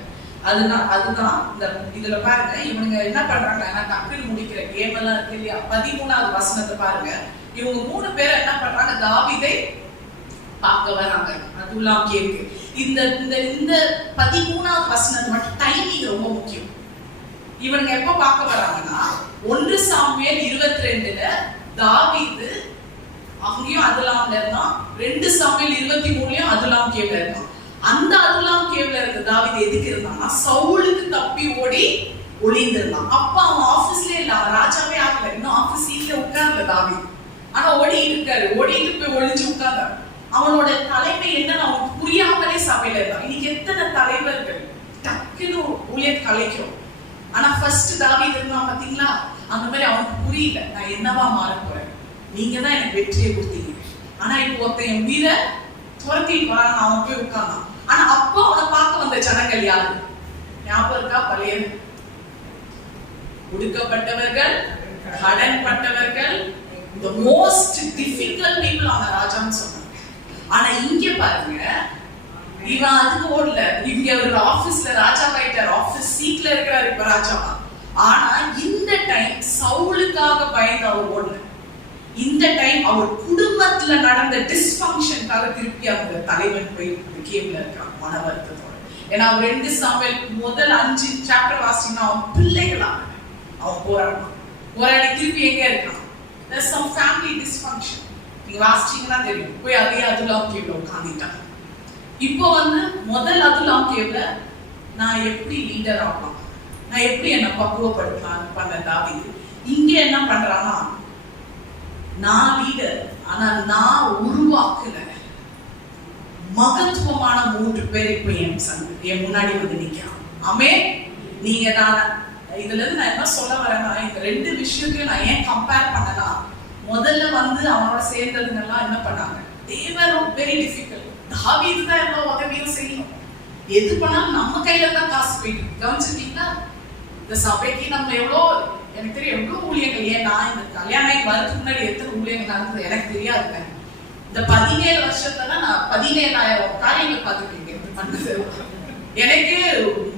அதுதான் இந்த இதுல பாருங்க, இவங்க என்ன பண்றாங்க, நான் டக்குனு முடிக்கிற கேம் எல்லாம் இருக்கு இல்லையா? 13வது வசனத்தை பாருங்க. இவங்க 3 பேர் என்ன பண்றாங்க, தாவீதை பார்க்க வராங்க. அதுலாம் கேக்கு. இந்த இந்த 13வது வசனத்தை மட்டும் டைமிங் ரொம்ப முக்கியம். இவங்க எப்ப பார்க்க வராங்கன்னா 1 சாமுவேல் 22ல தாவீது அங்கேயும் அதுலாம்ல இருந்தான், 2 சாமுவேல் 23லயும் அதுலாம் கேவ்ல இருந்தான். அந்த அதுலாம் கேவ்ல இருந்த தாவீது எதுக்கு இருந்தான்னா சவுலுக்கு தப்பி ஓடி ஒளிந்திருந்தான். அப்ப அவன் ஆபீஸ்லயே இல்ல, அவன் ராஜாவே ஆகல, இன்னும் ஆபீஸ் சீட்ல உட்கார்ல தாவீது. ஆனா ஓடிட்டு இருக்காரு, ஓடிட்டு போய் ஒளிஞ்சு உட்கார்ந்தார். அவனோட தலைமை என்னன்னு அவனுக்கு புரியாமலே சபையில இருந்தான். இன்னைக்கு எத்தனை தலைவர்கள் டக்குன்னு ஊழியத்தை கலைக்கிறோம். ஆனா ஃபர்ஸ்ட் தாவீது இருந்தான் பாத்தீங்களா, அந்த மாதிரி அவனுக்கு புரியல, நான் என்னவா மாற போறேன், நீங்க தான் எனக்கு வெற்றியை கொடுத்தீங்க. ஆனா இப்போ ஒருத்தன் என் வீர துரத்திட்டு வரான், அவன் போய் உட்கார்ந்தான். ஆனா அப்போ அவனை பார்க்க வந்த ஜனங்கள் யாரு ஞாபகம் இருக்கா? பழைய ஒடுக்கப்பட்டவர்கள், கடன்பட்டவர்கள், the most difficult people on the ராஜான்னு சொன்னாங்க. ஆனா இங்க பாருங்க, இவன் அதுக்கு ஓடல. இங்க ஒரு ஆபீஸ்ல ராஜா ஆயிட்டார், ஆபீஸ் சீட்ல இருக்கிறாரு இப்ப ராஜாவா. ஆனா இந்த டைம் சவுலுக்காக பயந்து அவர் ஓடல. இந்த டைம் அவர் குடும்பத்துல நடந்த டிஸ்பங்க்ஷனுக்காக திருப்பி அவங்க தலைவன் போய் கேம்ல இருக்கான் மன வருத்தத்தோட. ஏன்னா 2 சாமுவேல் முதல் 5 சாப்டர் வாசிச்சீங்கன்னா அவன் பிள்ளைகளாக அவன் போராடி திருப்பி எங்க இருக்கான். There's some family dysfunction. நீங்க வாசிச்சீங்கன்னா தெரியும். போய் அதே அதுலாம் கேவ்ல உட்கார்ந்துட்டான். இப்போ முதல் அதுலாம் கேவ்ல நான் எப்படி லீடர் ஆகலாம், நான் எப்படி என்ன பக்குவப்படுத்தலாம் பண்ண தாவீது. இங்க என்ன பண்றான்னா, நான் லீடர், ஆனா நான் உருவாக்குன மகத்துவமான 3 பேர் இப்ப என் முன்னாடி நிக்கிறான். ஆமென். நீங்க நான் இதுல இருந்து நான் என்ன சொல்ல வரேன்னா, இந்த 2 விஷயத்தையும் நான் ஏன் கம்பேர் பண்ணனா, முதல்ல அவனோட சேர்ந்ததுங்கெல்லாம் என்ன பண்ணாங்க, they were very difficult. தாவீது தான் எல்லா உதவியும் செய்யணும். எது பண்ணாலும் நம்ம கையில தான் காசு போயிட்டு. கவனிச்சிருக்கீங்களா? இந்த சபைக்கு நம்ம எவ்வளோ, எனக்கு தெரியும் எவ்வளவு ஊழியர்கள். ஏன் நான் இந்த கல்யாணம் வரதுக்கு முன்னாடி எத்தனை ஊழியர்கள் நடந்தது எனக்கு தெரியாதுங்க. இந்த 17 வருஷத்துல நான் 17,000 காரியங்கள் பார்த்துருக்கீங்க பண்ணது. எனக்கு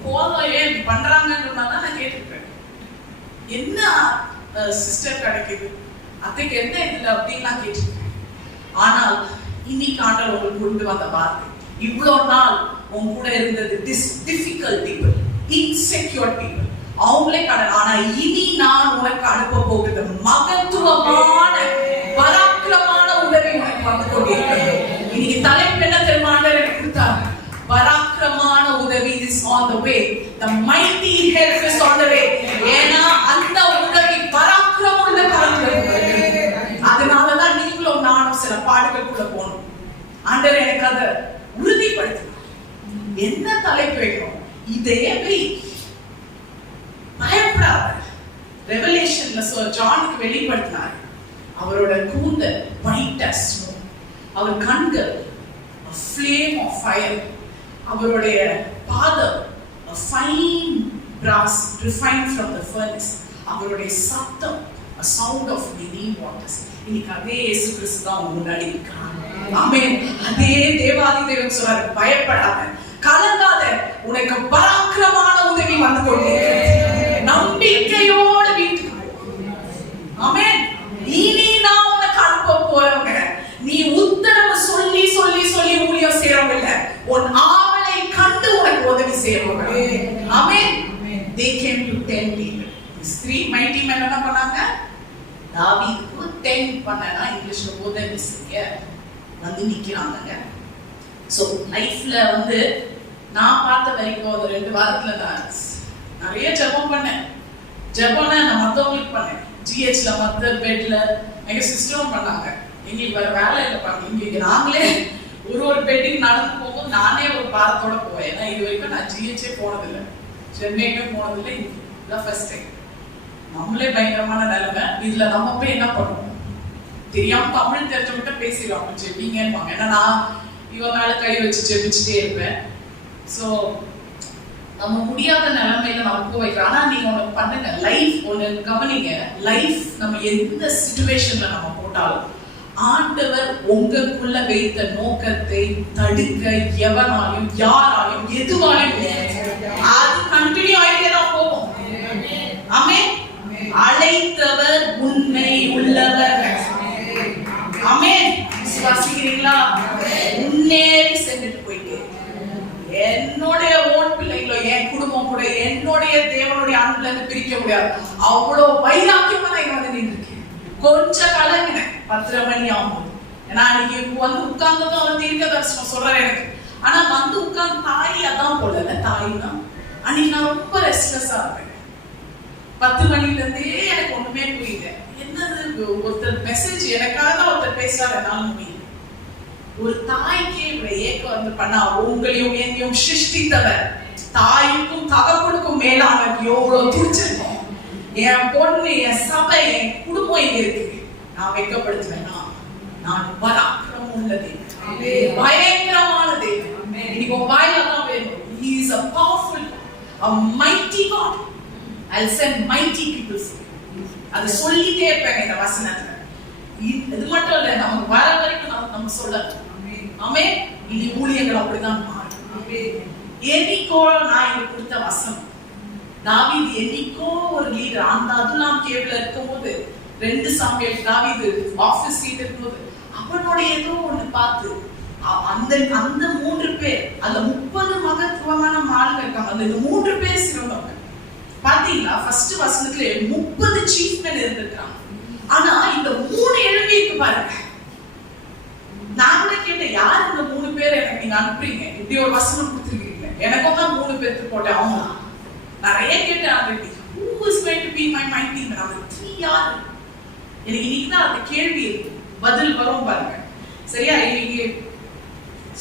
போதும் ஏன் பண்றாங்கன்றதுனால நான் கேட்டுருப்பேன், என்ன சிஸ்டர் கிடைக்குது, அதுக்கு என்ன இதுல அப்படின்னு நான் கேட்டிருக்கேன். ஆனால் இன்னைக்கு ஆண்டவர் உங்களுக்கு கொண்டு வந்த வார்த்தை, இவ்வளவு நாள் உங்க கூட இருந்தது டிஃபிகல்ட் பீப்புள், இன்செக்யூர் பீப்புள், அவங்களே கடன். ஆனா இனி நான் உனக்கு அனுப்ப போகிறது மகத்துவமான பராக்கிரமான உதவி உனக்கு வந்து கொண்டிருக்கிறது. இன்னைக்கு தலைப்பு என்ன தெரியுமா ஆண்டவர் கொடுத்தாங்க, பராக்கிரமான உதவி is on the way, the mighty help is on the way. ஏன்னா அந்த உதவி பராக்கிரமம் உள்ள கரத்துல. அதனாலதான் நீங்களும் நானும் சில பாடுகளுக்குள்ள போகணும். ஆண்டவர் எனக்கு அதை உறுதிப்படுத்தினார். என்ன தலைப்பு வைக்கணும், இதே பயப்படாத. ரெவலேஷன்ல ஜானுக்கு வெளிப்படுத்தினார், அவரோட கூந்தல் white as snow, அவர் கண்கள் a flame of fire, அவருடைய பாதம் a fine brass refined from the furnace, அவருடைய சத்தம் a sound of many waters. இன்னைக்கு அதே இயேசு கிறிஸ்து தான் முன்னாடி இருக்காங்க. ஆமென். அதே தேவாதி தேவன் சொல்றாரு, பயப்படாத, கலங்காத, உனக்கு பராக்கிரமான உதவி வந்து கொண்டிருக்கிறது. நம்பிக்கையோடு வீட்டுக்கு போ. ஆமென். இனி நான் உனக்கு அனுப்ப போறவங்க, நீ உத்தரவு சொல்லி சொல்லி சொல்லி ஊழியம் செய்றவங்க இல்ல, உன் ஆவலை கண்டு உனக்கு உதவி செய்றவங்க. ஆமென். They came to 10 people. These 3 mighty men என்ன பண்ணாங்க, தாவீதுக்கு 10 பண்ணனா இங்கிலீஷ்ல உதவி செய்ய நிக்கிறாங்க. சோ லைஃப்ல நான் பார்த்த வரைக்கும் ஒரு 2 வாரத்துல நான் நிறைய ஜெபம் பண்ணேன். ஜெபம்னா நான் மத்தவங்களுக்கு பண்ணேன். ஜிஹெச்ல மத்த பெட்ல எங்க சிஸ்டரும் பண்ணாங்க. எங்களுக்கு வேற வேலை இல்லை பண்ணி, இங்க நாங்களே ஒரு பெட்டுக்கு நடந்து போகும்போது நானே ஒரு பாரத்தோட போவேன். ஏன்னா இது வரைக்கும் நான் ஜிஹெச்சே போனதில்லை, சென்னைக்கு போனதில்லை, இதுதான் ஃபர்ஸ்ட் டைம். நம்மளே பயங்கரமான நிலைமை. இதுல நம்ம போய் என்ன பண்ணுவோம், தெரியாம தமிழ் தெரிஞ்சவங்கிட்ட பேசிடுவாங்க, ஜெபிங்கன்னு. ஏன்னா நான் இவன் மேல கை வச்சு ஜெபிச்சுட்டே இருப்பேன். ஸோ நம்ம முடியாத நிலைமையில நம்ம வைக்கிறோம். ஆனா நீங்க ஒண்ணு பண்ணுங்க, லைஃப் ஒண்ணு கவனிங்க. லைஃப் நம்ம எந்த சிச்சுவேஷன்ல நம்ம போட்டாலும் ஆண்டவர் உங்களுக்குள்ள வைத்த நோக்கத்தை தடுக்க எவனாலும் யாராலும் எதுவாலும் அது கண்டினியூ ஆகிட்டே தான் போகும். ஆமென். அழைத்தவர் உண்மை உள்ளவர். ஆமென். விசுவாசிக்கிறீங்களா? முன்னேறி சென்றுட்டு போயிட்டு என்னுடைய ஓன் பிள்ளைகளோ என் குடும்பம் கூட என்னுடைய தேவனுடைய அன்புல இருந்து பிரிக்க முடியாது. அவ்வளவு வைராக்கியமா நான் இங்க நின்றுருக்கேன். கொஞ்சம் கலங்கின 10:30 மணி ஆகும்போது. ஏன்னா அன்னைக்கு வந்து உட்கார்ந்ததும் அவர் தீர்க்க தரிசனம் சொல்றாரு எனக்கு. ஆனா வந்து உட்கார்ந்து தாய் அதான் போடல, தாய்னா அன்னைக்கு நான் ரொம்ப ரெஸ்ட்லெஸ்ஸா இருப்பேன். 10 மணில இருந்தே எனக்கு ஒண்ணுமே புரியல. என்னது ஒருத்தர் மெசேஜ் எனக்காக தான் ஒருத்தர் பேசுறாரு, என்னால முடியல. ஒரு தாய்க்கே இவ்வளவு ஏக்கம் வந்து பண்ணா, உங்களையும் என்னையும் சிருஷ்டித்தவர் தாய்க்கும் தகப்பனுக்கும் மேலானது எவ்வளவு துடிச்சிருக்கும். என் பொண்ணு, என் சபை, என் குடும்பம் இங்க இருக்கு. நான் வெட்கப்படுத்துவேனா? நான் பராக்கிரமம் உள்ள தேவன், பயங்கரமான தேவன். இன்னைக்கு உன் வாயில தான் வேணும். He is a powerful, a mighty God. I'll send mighty people. அது சொல்லிட்டே இருப்பேன் இந்த வசனத்துல. இது மட்டும் இல்ல, நமக்கு வர வரைக்கும் நம்ம சொல்லலாம். ஆமென். இனி ஊழியங்கள் அப்படிதான் மாறும். என்னைக்கோ நான் இங்க கொடுத்த வசனம், தாவீது என்னைக்கோ ஒரு லீடர், அந்த அதுலாம் கேப்ல இருக்கும்போது 2 சாமுவேல் தாவீது ஆபீஸ் சீட் இருக்கும்போது அவனோட ஏதோ ஒண்ணு பார்த்து அந்த 3 பேர், அந்த 30 மகத்துவமான ஆளுங்க இருக்காங்க, அந்த 3 பேர் சிறந்தவங்க. பாத்தீங்களா, ஃபர்ஸ்ட் வசனத்துல 30 சீஃப்மென் இருந்திருக்காங்க. ஆனா இந்த 3 எழுதி இருக்கு பாருங்க. நான் கூட கேட்டேன், யார் இந்த 3 பேர் எனக்கு நீங்க அனுப்புறீங்க, இப்படி ஒரு வசனம் கொடுத்துருக்கீங்க? எனக்கும் தான் 3 பேருக்கு போட்டேன். அவங்க நிறைய கேட்டேன் already, who is going to be my mighty man? அந்த 3 யாரு? எனக்கு இன்னைக்கு தான் அந்த கேள்வி இருக்கு, பதில் வரும் பாருங்க. சரியா? இன்னைக்கு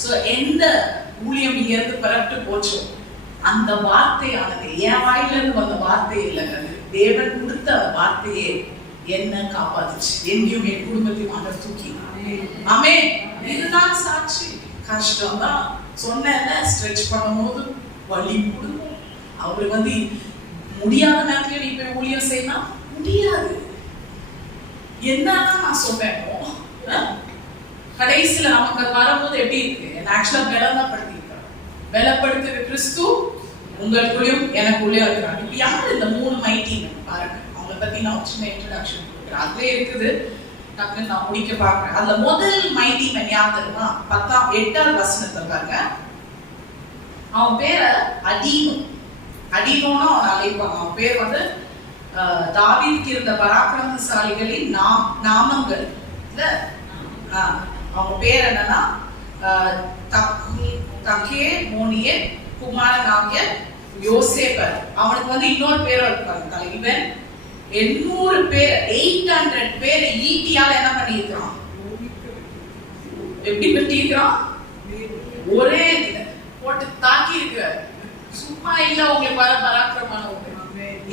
சோ எந்த ஊழியம் இங்க இருந்து பரப்பிட்டு போச்சோ அந்த வார்த்தையானது என் வாயில இருந்து வந்த வார்த்தை இல்லைங்க, தேவன் கொடுத்த வார்த்தையே என்ன காப்பாத்துச்சு. என்னையும் என் குடும்பத்தையும் ஆண்டவர் தூக்கி. ஆமென். இதுதான் சாட்சி. கஷ்டம் தான் சொன்னேன்ல, ஸ்ட்ரெச் பண்ணும்போது வலி கொடுக்கும். அவரு வந்து முடியாத நேரத்துல நீ போய் ஊழியம் செய்யலாம் முடியாது. என்னன்னா நான் சொல்றேனோ கடைசியில நமக்கு வரும்போது எப்படி இருக்கு? ஆக்சுவலா பலதான் படுத்திருக்காரு. பலப்படுத்துற கிறிஸ்து உங்களுக்குள்ளயும் எனக்குள்ளயும் இருக்கிறாங்க. இப்ப யாரு இந்த 3 மைட்டி பாருங்க, அவங்களை பத்தி நான் ஒரு சின்ன இன்ட்ரோடக்ஷன் கொடுக்குறேன். அதுவே இருக்குது, டக்குன்னு நான் முடிக்க பாக்குறேன். அதுல முதல் மைட்டி மேன் யார் தெரியுமா? 8வது வசனத்தை பாருங்க. அவன் பேரை அதீனோ. அதீனோன்னு அவன் அழைப்பாங்க. அவன் பேர் வந்து தாவீதுக்கு இருந்த பராக்கிரமசாலிகளின் நாமங்கள். அவங்க பேர் என்னன்னா தக்கே மோனியே குமாரனாகிய யோசேப்பர். அவனுக்கு வந்து இன்னொரு பேரும் இருப்பாங்க. இவன் 800 பேர் 800 பேர் ஈட்டியால என்ன பண்ணிருக்கான்? எப்படி வெட்டிருக்கான்? ஒரே இதுல போட்டு தாக்கி இருக்க. சும்மா இல்ல, உங்களுக்கு வர பராக்கிரமான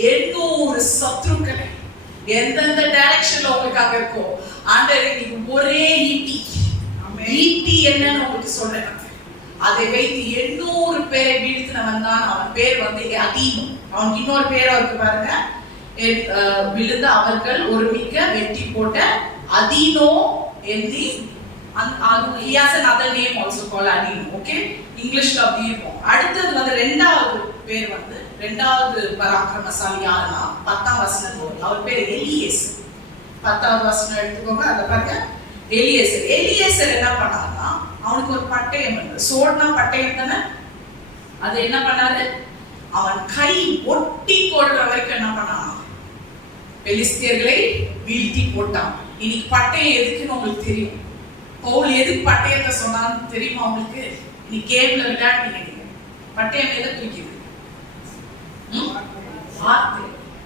800 சத்ருக்களை எந்தெந்த டைரக்ஷன்ல உங்களுக்கு அங்க இருக்கோ ஆண்டவர் நீங்க ஒரே ஈட்டி. ஈட்டி என்னன்னு உங்களுக்கு சொல்றேன். அதை வைத்து 800 பேரை வீழ்த்தினவன் தான். அவன் பேர் வந்து அதீனோ. அவனுக்கு இன்னொரு பேர் இருக்கு பாருங்க. விழுந்த அவர்கள் ஒருமிக்க வெட்டி போட்ட அதீனோ எண்ணி. he has another name also called Adino. Okay, இங்கிலீஷ்ல அப்படி இருக்கும். அடுத்தது வந்து 2வது பேர் வந்து 2வது பராக்கிரமசாலி யாருன்னா 10ஆம் வசனம். அவர் பேர் எலியேசர். 10வது வசனம் எடுத்துக்கோங்க. அத பாருங்க. எலியேசர் என்ன பண்ணாருன்னா, அவனுக்கு ஒரு பட்டயம் வந்து, சோர்னா பட்டயம் தானே, அது என்ன பண்ணாரு? அவன் கை ஒட்டி கொள்ற வரைக்கும் என்ன பண்ணான்? பெலிஸ்தியர்களை வீழ்த்தி போட்டான். இன்னைக்கு பட்டயம் எதுக்குன்னு உங்களுக்கு தெரியும். பவுல் எதுக்கு பட்டயத்தை சொன்னான்னு தெரியுமா உங்களுக்கு? நீ கேம்ல விளையாடுவீங்க. பட்டயம் எதை குறிக்குது? வார்த்தை.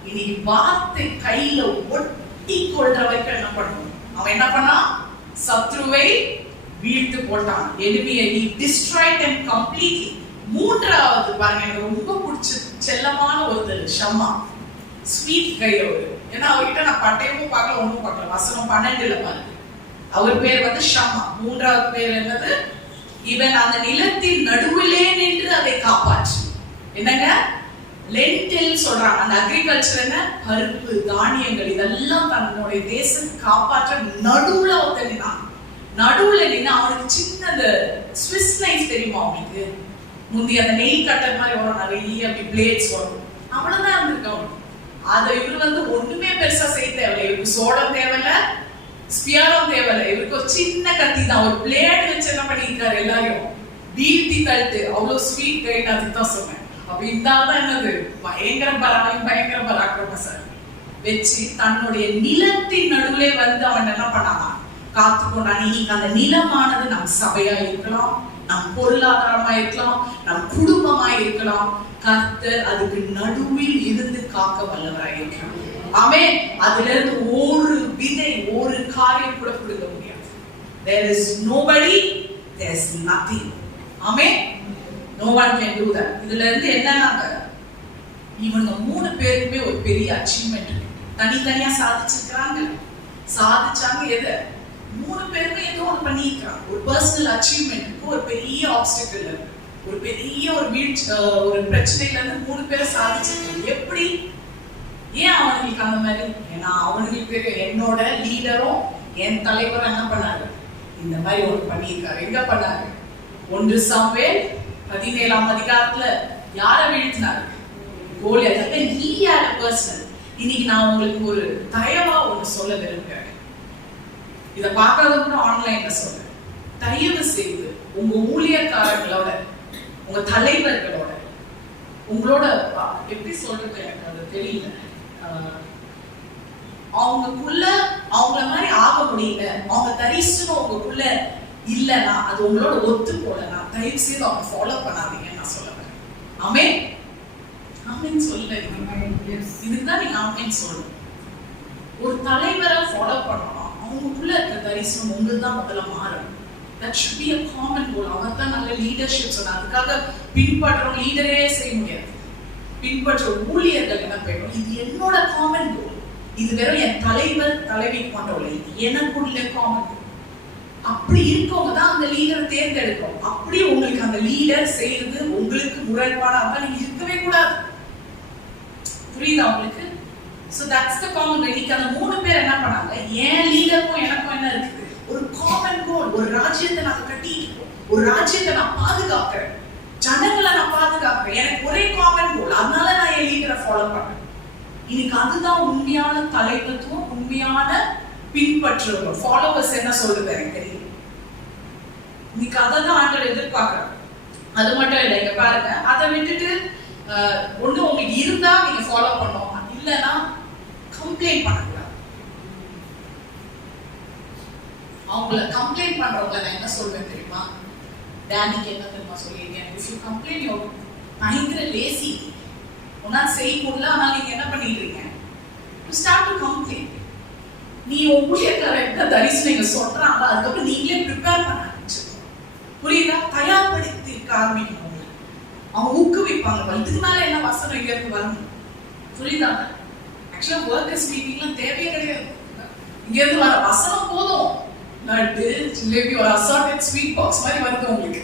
இன்னைக்கு வார்த்தை கையில ஒட்டி கொள்ற வரைக்கும் என்ன பண்ணும்? அவன் என்ன பண்ணான்? சத்ருவை வீழ்த்து போட்டான். எனிமியை he destroyed them completely. 3வது பாருங்க, எனக்கு ரொம்ப பிடிச்ச செல்லமான ஒருத்தர் ஷம்மா. ஸ்வீட் கை அவரு. ஏன்னா அவர்கிட்ட நான் பட்டயமும் பார்க்கல, ஒன்றும் பார்க்கல. வசனம் 12ல பாருங்க. அவர் பேர் வந்து ஷம்மா. 3வது பேர் என்னது? இவன் அந்த நிலத்தின் நடுவிலே நின்று அதை காப்பாற்று. என்னங்க? லென்டில் சொல்றாங்க. அந்த அக்ரிகல்ச்சர் என்ன? பருப்பு, தானியங்கள் இதெல்லாம் தன்னுடைய தேசம் காப்பாற்ற நடுவுல ஒருத்தன். நடுவுல நின்று அவனுக்கு சின்ன அந்த ஸ்விஸ் நைஃப் தெரியுமா அவனுக்கு? முந்தி அந்த நெயில் கட்டர் மாதிரி வரும், நிறைய அப்படி பிளேட்ஸ் வரும். அவ்வளவுதான் இருந்திருக்கு அவனுக்கு. அதை இவரு வந்து ஒண்ணுமே பெருசா செய்ய தேவையில்லை. இவருக்கு சோடம் தேவையில்ல, ஸ்பியரும் தேவையில்லை. இவருக்கு ஒரு சின்ன கத்தி தான், ஒரு பிளேட் வச்சு என்ன பண்ணியிருக்காரு? எல்லாரையும் வீழ்த்தி தள்ளிட்டு. அவ்வளவு ஸ்வீட் கை. நான் அதுதான் சொன்னேன். அப்ப இந்த ஆள் தான் என்னது? பயங்கர பராக்கிரமசாலி. வச்சு தன்னுடைய நிலத்தின் நடுவே வந்து அவன் என்ன பண்ணானா காத்து கொண்டான். இன்னைக்கு அந்த நிலமானது நம் சபையா இருக்கலாம், நம் பொருளாதாரமா இருக்கலாம், நம் குடும்பமா இருக்கலாம். கர்த்தர் அதுக்கு நடுவில் இருந்து காக்க வல்லவராய் இருக்கிறார். ஆமென். அதுல இருந்து ஒரு விதை, ஒரு காரியம் கூட கொடுக்க முடியாது. There is nobody, there is nothing. Amen. No one can do that. இதுல இருந்து என்னன்னாங்க, இவங்க 3 பேருக்குமே ஒரு பெரிய அச்சீவ்மெண்ட் இருக்கு. தனித்தனியா சாதிச்சிருக்காங்க. சாதிச்சாங்க எது? 3 பேருமே ஏதோ ஒன்று பண்ணியிருக்காங்க. ஒரு பர்சனல் அச்சீவ்மெண்ட்டுக்கு ஒரு பெரிய ஆப்ஸ்டிக்கல் இருக்கு, ஒரு பெரிய ஒரு வீழ்ச்சி, ஒரு பிரச்சனையில இருந்து 3 பேரை சாதிச்சிருக்காங்க. எப்படி? ஏன் அவங்களுக்கு அந்த மாதிரி? ஏன்னா அவங்களுக்கு என்னோட லீடரும் என் தலைவரும் என்ன பண்ணாரு, இந்த மாதிரி ஒன்று பண்ணியிருக்காரு. எங்க பண்ணாரு? 1 சாமுவேல் 17ஆம் அதிகாரத்துல யாரை வீழ்த்தினாரு? Goliath. He had a person. இன்னைக்கு நான் உங்களுக்கு ஒரு தயவா ஒன்று சொல்ல விரும்புகிறேன். இதை பார்க்காதவங்க ஆன்லைன்ல சொல்றேன். தயவு செய்து உங்க ஊழியக்காரங்களோட, உங்க தலைவர்களோட, உங்களோட எப்படி சொல்றது எனக்கு அது தெரியல, அவங்களுக்குள்ள அவங்கள மாதிரி ஆக முடியல, அவங்க தரிசனம் உங்களுக்குள்ள இல்லைன்னா, அது உங்களோட ஒத்து போலனா தயவு செய்து அவங்க ஃபாலோ பண்ணாதீங்கன்னு நான் சொல்ல வரேன். ஆமென். ஆமென் சொல்ல. இதுதான் நீங்க ஆமென் சொல்லணும். ஒரு தலைவரை ஃபாலோ பண்ணணும், அவங்களுக்குள்ள இருக்க தரிசனம் உங்களுக்கு தான் முதல்ல மாறணும். That should be a common goal. அவர் தான் நல்ல லீடர்ஷிப் சொன்னார். அதுக்காக பின்பற்றோம் லீடரே செய்ய முடியாது. பின்பற்ற ஊழியர்கள் என்ன பண்ணணும், இது என்னோட காமன் கோல், இது வெறும் என் தலைவர் தலைவிக்கு மட்டும் இல்லை, இது எனக்குள்ள காமன் கோல். அப்படி இருக்கவங்க தான் அந்த லீடரை தேர்ந்தெடுக்கும். அப்படி உங்களுக்கு அந்த லீடர் செய்யறது உங்களுக்கு முரண்பாடா இருந்தா நீங்க இருக்கவே கூடாது. புரியுதா உங்களுக்கு? So that's the common goal. இன்னைக்கு அந்த 3 பேர் என்ன பண்ணாங்க, என் லீடருக்கும் எனக்கும் என்ன இருக்குது, ஒரு காமன் கோல். ஒரு ராஜ்யத்தை நான் கட்டிட்டு, ஒரு ராஜ்யத்தை நான் பாதுகாக்கிறேன், ஜனங்களை நான் பாதுகாக்கிறேன், எனக்கு ஒரே காமன் கோல். அதனால நான் என் லீடரை ஃபாலோ பண்றேன். இன்னைக்கு அதுதான் உண்மையான தலைவத்துவம், உண்மையான பின்பற்றுவோம். ஃபாலோவர்ஸ் என்ன சொல்றது எனக்கு தெரியும். இன்னைக்கு அதை தான் ஆண்டவர் எதிர்பார்க்கிறோம். அது மட்டும் இல்லை, இங்க பாருங்க, அதை விட்டுட்டு ஒண்ணு உங்களுக்கு இருந்தா நீங்க ஃபாலோ பண்ணுவோம், இல்லைன்னா கம்ப்ளைண்ட் பண்ணக்கூடாது. அவங்கள கம்ப்ளைண்ட் பண்றவங்க நான் என்ன சொல்வேன் தெரியுமா? டேனிக்கு என்ன தெரியுமா சொல்லியிருக்கேன், இஃப் யூ கம்ப்ளைண்ட் யூ பயங்கர லேசி, உன்னால செய்ய முடியல, ஆனால் நீங்க என்ன பண்ணிடுறீங்க, யூ ஸ்டார்ட் டு கம்ப்ளைண்ட். நீ ஊழியக்காரங்க தரிசனம் நீங்க சொல்றாங்க, அதுக்கப்புறம் நீங்களே ப்ரிப்பேர் பண்ண ஆரம்பிச்சிருக்கோம். புரியுதா? தயார்படுத்தி ஆரம்பிக்கணும். அவங்க ஊக்குவிப்பாங்க. இதுக்கு மேல என்ன வசனம் இங்க இருந்து வரணும். புரியுதா? ஆக்சுவலா ஒர்க்கர்ஸ் மீட்டிங்லாம் தேவையே கிடையாது. இங்க இருந்து வர வசனம் போதும். லட்டு, ஜிலேபி, ஒரு அசார்டட் ஸ்வீட் பாக்ஸ் மாதிரி வருது உங்களுக்கு.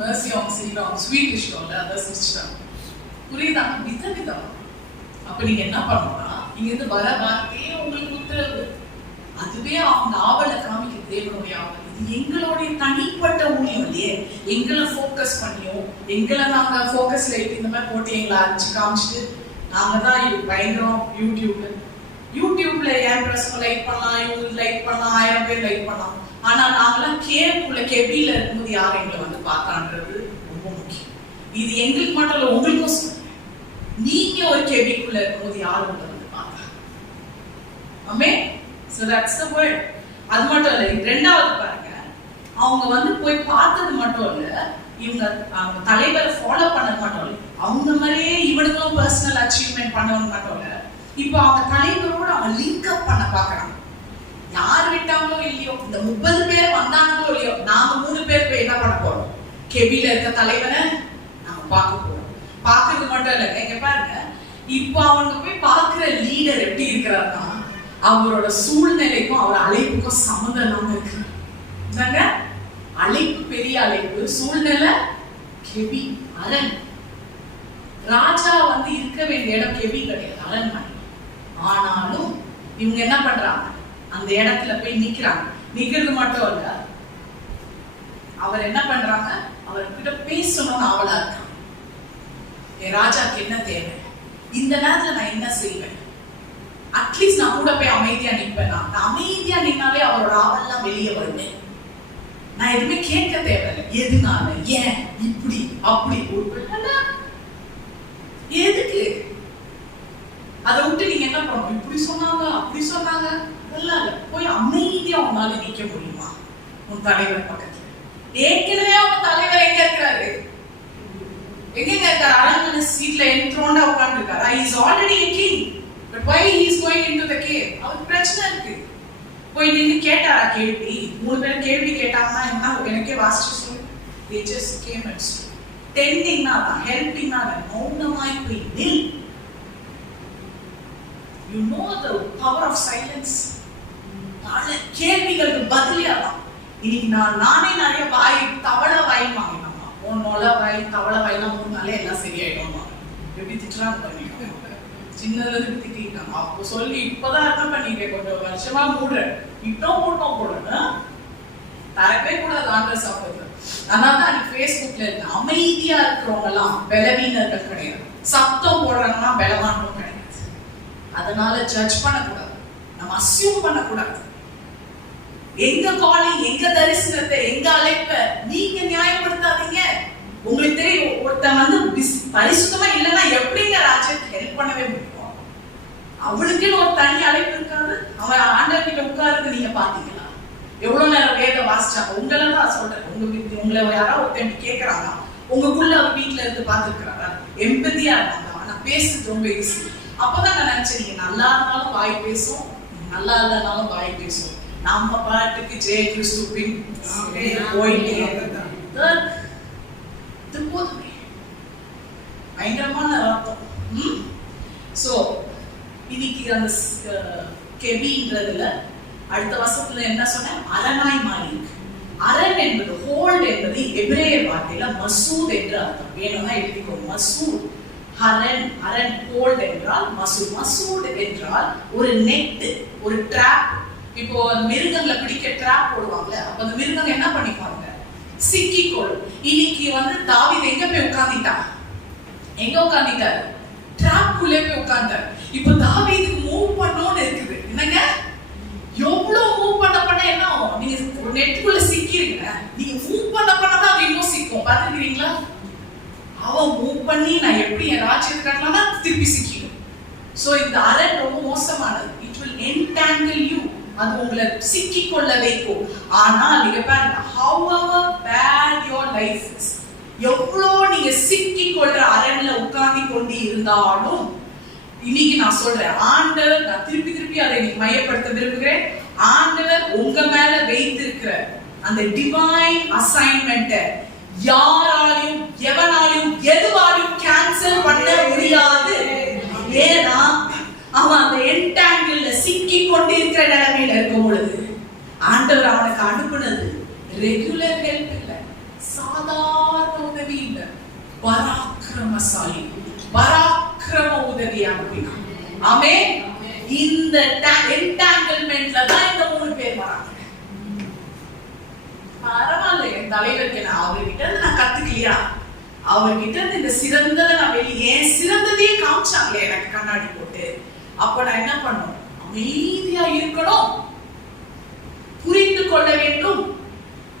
மர்சி அவங்க செய்யறாங்க, ஸ்வீட் இஷ்டம்ல அதை செஞ்சுட்டாங்க. புரியுதா? விதவிதம். அப்ப நீங்க என்ன பண்ணணும்னா, இங்க இருந்து வர வார்த்தையே உங்களுக்கு உத்தரவு. அதுவே அவங்க ஆவலை காமிக்க தேவனுடைய ஆவல். இது எங்களுடைய தனிப்பட்ட ஊழியம் இல்லையே, எங்களை ஃபோக்கஸ் பண்ணியும், எங்களை நாங்க ஃபோக்கஸ் லைட் இந்த மாதிரி போட்டு எங்களை அரைச்சு காமிச்சிட்டு நாங்க தான் இது பயங்கரம். யூடியூப்ல ஏன் பிரசங்க லைக் பண்ணலாம், இவங்களுக்கு லைக் பண்ணலாம், 1000 பேர் லைக் பண்ணலாம். ஆனா நாங்களாம் கேக்குள்ள கெபில இருக்கும்போது யார் எங்களை வந்து பார்த்தான்றது ரொம்ப முக்கியம். இது எங்களுக்கு மட்டும் இல்லை, உங்களுக்கும் சொல்றேன். நீங்க ஒரு கெபிக்குள்ள இருக்கும்போது யார் உங்களை வந்து பார்த்தா? ஆமென். So that's the word. அது மட்டும் இல்லை, ரெண்டாவது பாருங்க, அவங்க வந்து போய் பார்த்தது மட்டும் இல்ல, இவங்க அவங்க தலைவரை ஃபாலோ பண்ணது மட்டும் இல்லை, அவங்க மாதிரியே இவனுக்கும் பர்சனல் அச்சீவ்மெண்ட் பண்ணவங்க மட்டும் இல்ல, இப்போ அவங்க தலைவரோட அவங்க லிங்க் அப் பண்ண பாக்குறாங்க. யார் விட்டாங்களோ இல்லையோ, இந்த 30 பேர் வந்தாங்களோ இல்லையோ, நாங்க 3 பேர் போய் என்ன பண்ண போறோம், கெபில இருக்க தலைவரை நாங்க பார்க்க போறோம். பார்க்கறது மட்டும் இல்ல, இங்க பாருங்க, இப்போ அவங்க போய் பார்க்கிற லீடர் எப்படி இருக்கிறாருன்னா, அவரோட சூழ்நிலைக்கும் அவர் அழைப்புக்கும் சம்மந்தம் இல்லாம இருக்கிறார். அழைப்பு பெரிய அழைப்பு, சூழ்நிலை கெபி, அரண். ராஜா வந்து இருக்க வேண்டிய இடம் கெபி கிடையாது, அரண்மனை. ஆனாலும் இவங்க என்ன பண்றாங்க, அந்த இடத்துல போய் நிக்கிறாங்க. நிக்கிறது மட்டும் இல்ல, அவர் என்ன பண்றாங்க, அவர்கிட்ட பேசணும்னு ஆவலா இருக்காங்க. என் ராஜாக்கு என்ன தேவை, இந்த நேரத்துல நான் என்ன செய்வேன், அட்லீஸ்ட் நான் கூட போய் அமைதியா நிற்பேன். நான் அமைதியா நின்னாலே அவரோட ஆவல்லாம் வெளியே வருவேன். நான் எதுவுமே கேட்க தேவையில்லை, எதுனால, ஏன் இப்படி அப்படி, எதுக்கு அதை விட்டு நீங்க என்ன பண்ணணும்? இப்படி சொன்னாங்க அப்படி சொன்னாங்க அதெல்லாம் இல்ல. போய் அமைதியா உன்னால நிக்க முடியுமா உன் தலைவர் பக்கத்துல? ஏற்கனவே அவன் தலைவர் எங்க இருக்கிறாரு? எங்க இருக்காரு? அரண்மனை சீட்ல என்த்ரோண்டா உட்கார்ந்து இருக்காரு. He is already a king. But why he is going into the cave? அவருக்கு பிரச்சனை இருக்கு. போய் நின்னு கேட்டாரா கேள்வி? 3 பேர் கேள்வி கேட்டாங்கன்னா என்ன எனக்கே வாசிச்சு சொல்லு. They just came and stood. Tending நாதான், helping நாதான், மௌனமாய் போய் நில். You know the power of silence. பல கேள்விகளுக்கு பதிலாதான். இன்னைக்கு நானே நிறைய வாய் தவளை வாய் வாங்கினோம். நொல வாய் தவளை வாயெல்லாம் 3 நாளே எல்லாம் சரியாயிடும். எப்படி திட்டுறாங்க பண்ணிக்கோங்க. சின்னதுல இருந்து திட்டிருக்காங்க. அப்போ சொல்லி இப்பதான் என்ன பண்ணிக்க கொஞ்சம் வருஷமா மூடுற இப்பவும் மூட்டோம் போடுற தரப்பே கூட ஆண்டர் சாப்பிடுறது. அதனாலதான் அன்னைக்கு Facebookல இருக்கு, அமைதியா இருக்கிறவங்க எல்லாம் பலவீனர்கள் கிடையாது, சத்தம் போடுறாங்கன்னா பலவானும் கிடையாது. அதனால ஜட்ஜ் பண்ணக்கூடாது, நம்ம அசியூம் பண்ணக்கூடாது. எங்க காலிங், எங்க தரிசனத்தை, எங்க அழைப்ப நீங்க நியாயப்படுத்தாதீங்க. உங்களுக்கு தெரியும் ஒருத்தன் வந்து பரிசுத்தமா இல்லைன்னா எப்படிங்க ராஜ்யத்துக்கு ஹெல்ப் பண்ணவே முடியும்? அவளுக்குன்னு ஒரு தனி அழைப்பு இருக்காது. அவன் ஆண்டவர் கிட்ட உட்கார்ந்து நீங்க பாத்தீங்களா? எவ்வளவு நேரம் வேத வாசிச்சாங்க? உங்களை தான் சொல்றேன். உங்களை யாராவது ஒருத்தன் கேட்கறாங்க, உங்களுக்குள்ள அவர் வீட்டுல இருந்து பாத்துருக்கிறாரா? எம்பதியா இருந்தாங்க. ஆனா பேசுறது ரொம்ப ஈஸி. அப்பதான் நான் நினைச்சேன், நீங்க நல்லா இருந்தாலும் வாய் பேசும், நல்லா இல்லைனாலும் வாய் பேசும். நம்ம பாட்டுக்கு ஜெய கிறிஸ்துவின் போயிட்டே போதுமே. பயங்கரமான அர்த்தம். சோ இன்னைக்கு அந்த கெபின்றதுல அடுத்த வருஷத்துல என்ன சொன்ன? அரனாய் மாறி. அரண் என்பது, ஹோல்ட் என்பது எபிரேயர் வார்த்தையில மசூத் என்று அர்த்தம். வேணும்னா எழுதிக்கோ, மசூத். ஹரன், அரண், ஹோல்ட் என்றால் மசூத். மசூத் என்றால் ஒரு நெட், ஒரு ட்ராப். இப்போ மிருகங்களை பிடிக்க ட்ராப் போடுவாங்கல்ல, அப்ப அந்த மிருகங்க என்ன பண்ணிப்பாங்க? சிக்கிக்கொள்ளும். இன்னைக்கு வந்து தாவீது எங்க போய் உட்கார்ந்துட்டான்? எங்க உட்கார்ந்துட்டாரு? ட்ராப் குள்ளே போய் உட்கார்ந்தாரு. இப்போ தாவீதுக்கு மூவ் பண்ணணும்னு இருக்குது. என்னங்க, எவ்வளவு மூவ் பண்ண என்ன ஆகும்? நீங்க ஒரு நெட்டுக்குள்ள சிக்கிறீங்க, நீங்க மூவ் பண்ணதான் அது இன்னும் சிக்கும். பாத்துக்கிறீங்களா? அவன் மூவ் பண்ணி நான் எப்படி என் ராஜ்யத்துக்கு கட்டலாம்னா திருப்பி சிக்கிடும். சோ இந்த அரண் ரொம்ப மோசமானது. It will entangle you. அது உங்களை சிக்கிக்கொள்ள வைக்கும். ஆனால் நீங்க பாருங்க, however bad your life is, எவ்வளோ நீங்க சிக்கிக்கொள்ற அரண்ல உட்கார்ந்து கொண்டு இருந்தாலும், இன்னைக்கு நான் சொல்றேன், ஆண்டவர், நான் திருப்பி அதை மையப்படுத்த விரும்புகிறேன், ஆண்டவர் உங்க மேல வைத்திருக்கிற அந்த டிவைன் அசைன்மெண்ட்டை யாராலையும் எவனாலையும் எதுவாலையும் கேன்சல் பண்ண முடியாது. ஏன்னா அவன் அந்த என்டாங்கிள்ல சிக்கி கொண்டிருக்கிற நிலைமையில இருக்கும் பொழுது ஆண்டவர் அவனுக்கு அனுப்புனது ரெகுலர் ஹெல்ப் இல்ல, சாதாரண உதவி இல்ல, பராக்கிரமசாலி, பராக்கிரம உதவி அனுப்பினான். ஆமென். இந்த என்டாங்கிள்மெண்ட்ல தான் இந்த 3 பேர் வராங்க. பரவாயில்ல, என் தலைவருக்கு நான் அவர்கிட்ட நான் கத்துக்கலையா? அவர்கிட்ட இந்த சிறந்ததை நான் வெளியே சிறந்ததையே காமிச்சாங்களே எனக்கு கண்ணாடி போட்டு. அப்ப நான் என்ன பண்ணணும்? அமைதியா இருக்கணும், புரிந்து கொள்ள வேண்டும்.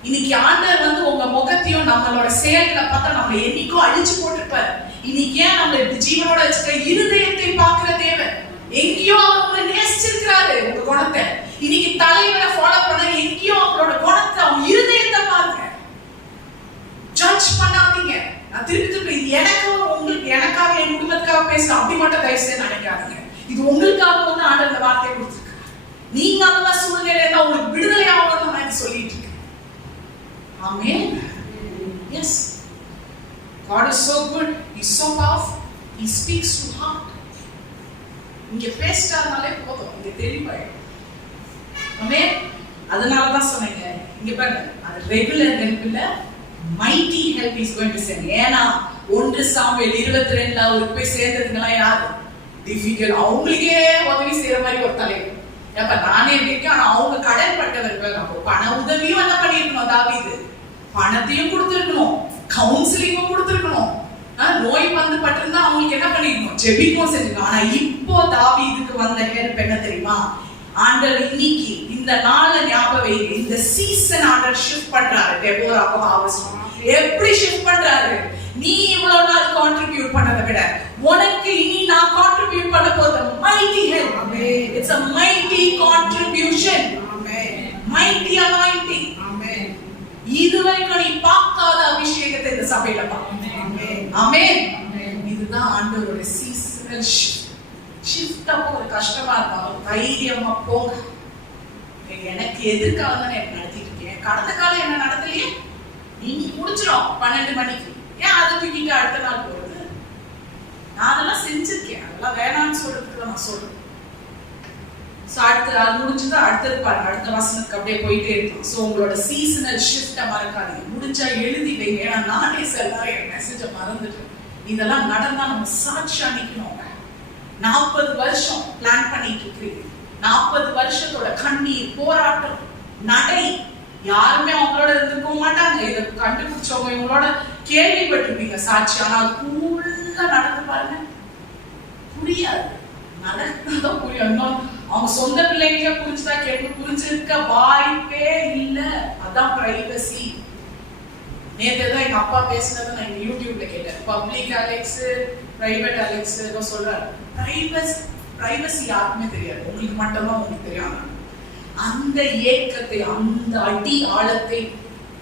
இன்னைக்கு ஆண்டவர் வந்து உங்க முகத்தையும் நம்மளோட செயல்களை பார்த்தா நம்மளை என்னைக்கோ அழிச்சு போட்டுருப்பாரு. இன்னைக்கு ஏன் நம்மள ஜீவனோட வச்சுக்க இருதயத்தை பார்க்கிற தேவன் எங்கேயோ அவங்களை நேசிச்சிருக்கிறாரு. உங்க குணத்தை இன்னைக்கு தலைவரை ஃபாலோ பண்ண எங்கேயோ அவங்களோட குணத்தை, அவங்க இருதயத்தை பாருங்க. ஜட்ஜ் பண்ணாதீங்க. நான் திருப்பி எனக்காக, உங்களுக்கு, எனக்காக, என் குடும்பத்துக்காக பேச அப்படி மட்டும் தயவு செய்து நினைக்காதீங்க. இது உங்களுக்காக வந்து ஆண்டவர் இந்த வார்த்தையை கொடுத்திருக்காரு. நீங்க அந்த மாதிரி சூழ்நிலையில இருந்தா உங்களுக்கு விடுதலை ஆகணும்னு நான் சொல்லிட்டு இருக்கேன். Amen. Yes, God is so good. He is so powerful. He speaks to heart. இங்க பேசிட்டாருனாலே போதும், இங்க தெளிவாயிடும். ஆமென். அதனால தான் சொன்னீங்க, இங்க பாருங்க, அது ரெகுலர் ஹெல்ப் இல்ல, mighty help is going to send. ஏன்னா 1 சாமுவேல் 22ல அவருக்கு போய் சேர்ந்ததுங்கலாம் யாரு? டிஃபிகல்ட். அவங்களுக்கே உதவி செய்யற மாதிரி ஒரு தலைவர். அப்ப நானே இருக்கேன், ஆனா அவங்க கடன் பட்டவர்கள். அப்போ பண உதவியும் என்ன பண்ணிருக்கணும்? தாவீது பணத்தையும் கொடுத்திருக்கணும், கவுன்சிலிங்கும் கொடுத்திருக்கணும். நோய் வந்து பட்டிருந்தா அவங்களுக்கு என்ன பண்ணிருக்கணும்? ஜெபிக்கவும் செஞ்சிருக்கணும். ஆனா இப்போ தாவீதுக்கு வந்த ஹெல்ப் என்ன தெரியுமா? ஆண்டவர் இன்னைக்கு இந்த நாளை ஞாபகம், இந்த சீசன் ஆண்டவர் ஷிஃப்ட் பண்றாரு. டெபோராக்கு ஹார்வெஸ்ட் எப்படி ஷிஃப்ட் பண்றாரு? நீ இவ்வளவு நாள் கான்ட்ரிபியூட் பண்ணதை விட உனக்கு இனி நான் கான்ட்ரிபியூட் பண்ண போதும். mighty help. Amen. It's a mighty contribution. Amen. Mighty anointing. Amen. இதுவரைக்கும் நீ பார்க்காத அபிஷேகத்தை இந்த சபையில பார்க்கணும். Amen. ஆமென். Amen. இதுதான் ஆண்டவருடைய சீசனல் ஷிஃப்ட். அப்போ ஒரு கஷ்டமா இருந்தாலும் தைரியமா போங்க. எனக்கு எதிர்க்காக தான் எனக்கு நடத்திட்டு இருக்கேன். கடந்த காலம் என்ன நடத்தலையே, இன்னைக்கு முடிச்சிடும் 12 மணிக்கு. ஏன் அதை தூக்கிட்டு அடுத்த நாள் போறது? நான் அதெல்லாம் செஞ்சிருக்கேன். அதெல்லாம் வேணாம்னு சொல்றதுக்கு தான் நான் சொல்றேன். அடுத்து அது முடிஞ்சதா அடுத்தது பாருங்க, அடுத்த வசனத்துக்கு அப்படியே போயிட்டே இருக்கும். ஸோ உங்களோட சீசனல் ஷிஃப்ட்டை மறக்காதீங்க. முடிஞ்சா எழுதி வைங்க. ஏன்னா நானே சில என் மெசேஜை மறந்துட்டேன். இதெல்லாம் நடந்தா நம்ம சாட்சியா நிக்கணும். 40 வருஷம் பிளான் பண்ணிட்டு இருக்கீங்க. 40 வருஷத்தோட கண்ணீர், போராட்டம், நடை. யாருமே அவங்களோட இருந்துக்க மாட்டாங்க. இதை கண்டுபிடிச்சவங்க இவங்களோட கேள்விப்பட்டிருப்பீங்க சாட்சி. ஆனா அதுக்குள்ள நடந்து பாருங்க, புரியாது. நடக்கிறதா புரியும். அவங்க சொந்த பிள்ளைங்க புரிஞ்சுதா கேட்க, புரிஞ்சிருக்க வாய்ப்பே இல்ல. அதான் பிரைவசி. நேற்று தான் எங்க அப்பா பேசினதை நான் எங்க யூடியூப்ல கேட்டேன். பப்ளிக் அலெக்ஸ், பிரைவேட் அலெக்ஸ் சொல்றாரு. பிரைவசி யாருக்குமே தெரியாது, உங்களுக்கு மட்டும்தான் உங்களுக்கு தெரியும். அந்த ஏக்கத்தை, அந்த அடி ஆழத்தை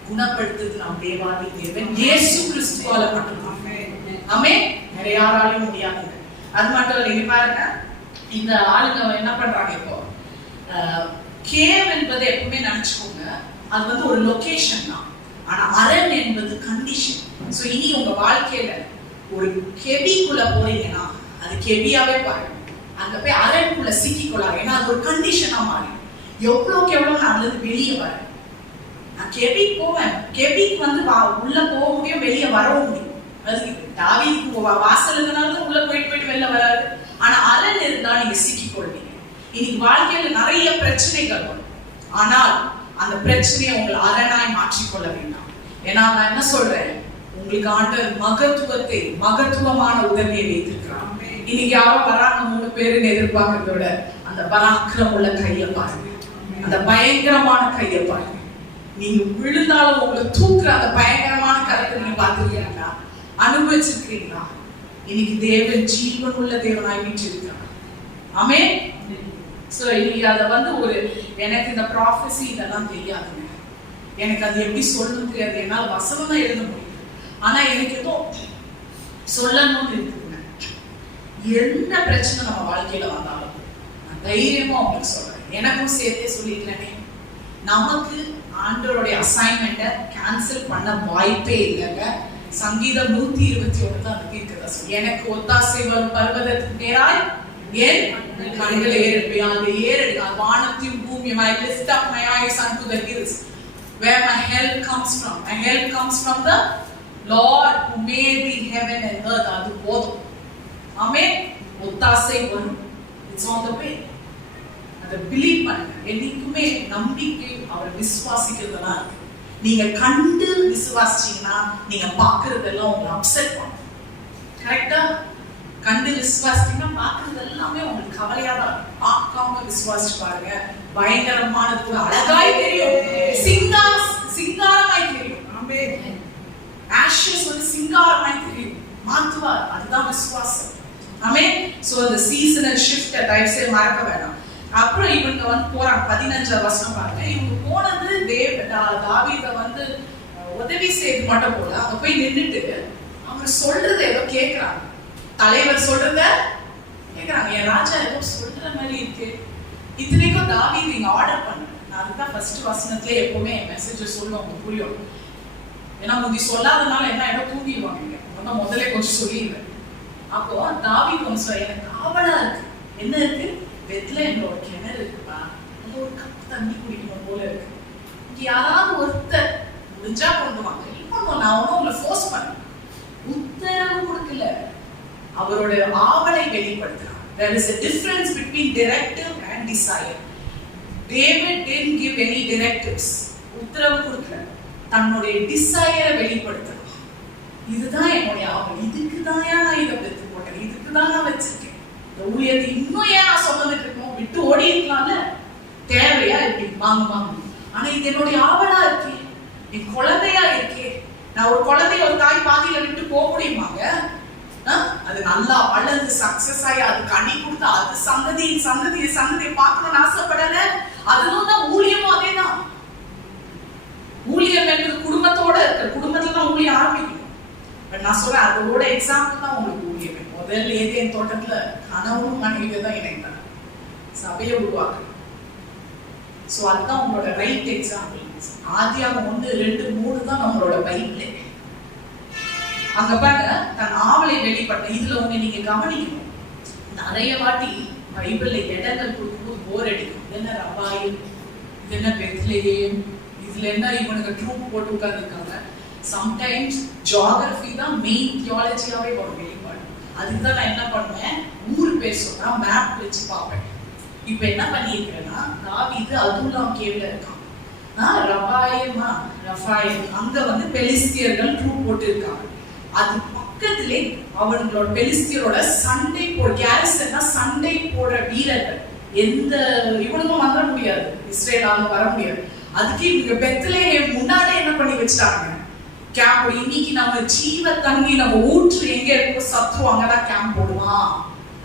குணப்படுத்துறது நம் தேவாதி தேவன் இயேசு கிறிஸ்துவால மட்டும்தான். ஆமென். வேற யாராலையும் முடியாது. அது மட்டும் இல்லை, நீங்க பாருங்க, இந்த ஆளுங்க என்ன பண்றாங்க இப்போ, கேவ் என்பது எப்பவுமே நினைச்சுக்கோங்க, அது வந்து ஒரு லொகேஷன் தான். ஆனா அரண் என்பது கண்டிஷன். சோ இனி உங்க வாழ்க்கையில ஒரு கெபிக்குள்ள போறீங்கன்னா அது கெபியாவே பாருங்க. அங்க போய் அரண்குள்ள சிக்கிக்கொள்ளாங்க. ஏன்னா அது ஒரு கண்டிஷனா மாறி எவ்வளவுக்கு எவ்வளவு நான் அதுல வெளியே வரேன். நான் கெபிக் போவேன். கெபிக் வந்து உள்ள போக முடியும், வெளியே வரவும் முடியும். அது தாவீதுக்கு வாசல் இருந்தாலும் உள்ள போயிட்டு வெளில வராது. ஆனா அரண் இருந்தா நீங்க சிக்கிக்கொள்வீங்க. இன்னைக்கு வாழ்க்கையில நிறைய பிரச்சனைகள் வரும். ஆனால் அந்த பிரச்சனையை உங்களை அரணாய் மாற்றிக்கொள்ள வேண்டாம். ஏன்னா நான் என்ன சொல்றேன், உங்களுக்கு ஆண்டவர் மகத்துவமான உதவியை வைத்திருக்கிறான். இன்னைக்கு யாரும் வராங்க 3 பேருன்னு எதிர்பார்க்கறத விட அந்த பராக்கிரம் உள்ள கையை பாருங்க, அந்த பயங்கரமான கையை பாருங்க. நீங்க விழுந்தாலும் உங்களை தூக்குற அந்த பயங்கரமான கருத்தை நீங்க பார்த்துருக்கீங்களா, அனுபவிச்சிருக்கீங்களா? இன்னைக்கு தேவன் ஜீவன் உள்ள தேவனாய் வீற்றிருக்கிறார். ஆமென். சோ இன்னைக்கு அதை வந்து ஒரு எனக்கு இந்த ப்ராஃபஸி இதெல்லாம் தெரியாதுங்க. எனக்கு அது எப்படி சொல்லணும் தெரியாது. என்னால வசனம் தான் எழுத முடியும். ஆனா எனக்கு ஏதோ சொல்லணும்னு இருக்குங்க. என்ன பிரச்சனை நம்ம வாழ்க்கையில வந்தாலும் நான் தைரியமா உங்களுக்கு சொல்றேன். எனக்கும் சேர்த்தே சொல்லிக்கிறேனே, நமக்கு ஆண்டவருடைய அசைன்மெண்ட்டை கேன்சல் பண்ண வாய்ப்பே இல்லைங்க. சங்கீதம் 121 தான் அது தீர்க்கதா சொல்லி, எனக்கு ஒத்தாசை வரும் பர்வதத்துக்கு நேராய் என் கண்கள் ஏறெடுக்க வானத்தையும் பூமியும். I lift up my eyes unto the hills where my help comes from. My help comes from the Lord who made the heaven and earth. அது போதும். ஆமென். ஒத்தாசை வரும். It's on the way. அதை பிலீவ் பண்ணுங்க. என்னைக்குமே நம்பிக்கை அவரை விசுவாசிக்கிறதுனா, நீங்க கண்டு விசுவாசிச்சீங்கன்னா நீங்க பாக்குறதெல்லாம் உங்களை அப்செட் பண்ணும். கரெக்டா? கண்டு விசுவாசிச்சீங்கன்னா பாக்குறது எல்லாமே உங்களுக்கு கவலையா தான். பார்க்காம விசுவாசிச்சு பாருங்க, பயங்கரமானது அழகாய் தெரியும், சிங்காரமாய் தெரியும். ஆமென். ஆஷஸ் வந்து சிங்காரமாய் தெரியும், மாற்றுவார். அதுதான் விசுவாசம். ஆமென். சோ அந்த சீசனல் ஷிஃப்ட் தயவு செய்து மறக்க வேண்டாம். அப்புறம் இவங்க வந்து போறாங்க. 15 வசனம் பாருங்க. இவங்க போனது தாவீதை வந்து உதவி செய்து மட்டும் போல, அங்க போய் நின்றுட்டு அவங்க சொல்றத ஏதோ கேட்கிறாங்க. தலைவர் சொல்றத கேட்கிறாங்க. என் ராஜா ஏதோ சொல்ற மாதிரி இருக்கு. இத்தனைக்கும் தாவீது இங்க ஆர்டர் பண்ண. நான் அதுதான் ஃபர்ஸ்ட் வசனத்துல எப்பவுமே என் மெசேஜ் சொல்லுவாங்க, புரியும். ஏன்னா முந்தி சொல்லாதனால என்ன ஏதோ தூங்கிடுவாங்க. முதல்ல கொஞ்சம் சொல்லிடுவேன். அப்போ தாவீது ஒன்று சொல்ல, எனக்கு ஆவலா இருக்கு. என்ன இருக்கு? பெத்லஹேம்ல ஒரு கிணறு இருக்குப்பா, அங்க ஒரு கப் தண்ணி குடிக்கணும் போல இருக்கு. இங்க யாராவது ஒருத்தர் முடிஞ்சா கொண்டு வாங்க. இப்போ நான் ஒன்னும் உங்களை ஃபோர்ஸ் பண்ண உத்தரவு கொடுக்கல. அவரோட ஆவலை வெளிப்படுத்துறார். There is a difference between directive and desire. David didn't give any directives. உத்தரவு கொடுக்கல. தன்னுடைய டிசைரை வெளிப்படுத்துறார். இதுதான் என்னுடைய ஆவல், இதுக்கு தான் நான் இதை பெற்று போட்டேன், இதுக்கு தான் நான் வச்சிருக்கேன். இந்த ஊழியத்தை இன்னும் ஏன் நான் சொல்லிட்டு இருக்கோம், விட்டு ஓடி இருக்கலாம்ல, தேவையா இப்படி வாங்க. ஆனா இது என்னுடைய ஆவலா இருக்கே, என் குழந்தையா இருக்கே. நான் ஒரு குழந்தைய ஒரு தாய் பாதியில விட்டு போக முடியுமாங்க? அது நல்லா வளர்ந்து சக்சஸ் ஆகி அது கனி கொடுத்து அது சந்ததியை பார்க்கணும்னு ஆசைப்படல. அதுவும் தான் ஊழியமும் அதேதான். ஊழியம் என்பது குடும்பத்தோட இருக்கு. குடும்பத்துல தான் ஊழியம் ஆரம்பிக்கணும். நான் சொல்றேன், அதோட எக்ஸாம்பிள் தான் உங்களுக்கு ஊழியம். முதல்ல ஏதேன் தோட்டத்துல கணவனும் மனைவியை தான் இணைந்தாங்க, சபையை உருவாக்கு. சோ அதுதான் உங்களோட ரைட் எக்ஸாம்பிள். ஆதியாகமம் 1, 2, 3 தான் நம்மளோட பைபிளே. அங்க பாருங்க, தன் ஆவலை வெளிப்பட்ட. இதுல ஒண்ணு நீங்க கவனிக்கணும். நிறைய வாட்டி பைபிள்ல இடங்கள் கொடுக்கும்போது போர் அடிக்கும். இது என்ன ரபாயில், இது என்ன பெத்லெஹேம், இதுல என்ன இவனுக்கு ட்ரூப் போட்டு உட்கார்ந்துருக்காங்க. சம்டைம்ஸ் ஜியோகிராஃபி தான் மெயின் தியாலஜியாவே வரும் வெளிப்பாடு. அதுக்குதான் நான் என்ன பண்ணுவேன், ஊர் பேர் சொன்னா மேப் வச்சு பார்ப்பேன். இப்ப என்ன பண்ணிருக்கிறேன்னா, தாவீது அதுல்லாம் கேவ்ல இருக்கான். ரபாயில் அங்க வந்து பெலிஸ்தியர்கள் ட்ரூப் போட்டு இருக்காங்க. அது பக்கத்திலே அவங்களோட பெலிஸ்தியரோட சண்டை போட கேரசன்னா சண்டை போடுற வீரர்கள். எந்த இவனுக்கும் வந்துட முடியாது, இஸ்ரேலால வர முடியாது. அதுக்கு இவங்க பெத்லெஹேம் முன்னாடி என்ன பண்ணி வச்சிட்டாங்க, கேம்ப். இன்னைக்கு நம்ம ஜீவ தண்ணி நம்ம ஊற்று எங்க இருக்கோ சத்ரு அங்கதான் கேம்ப் போடுவான்.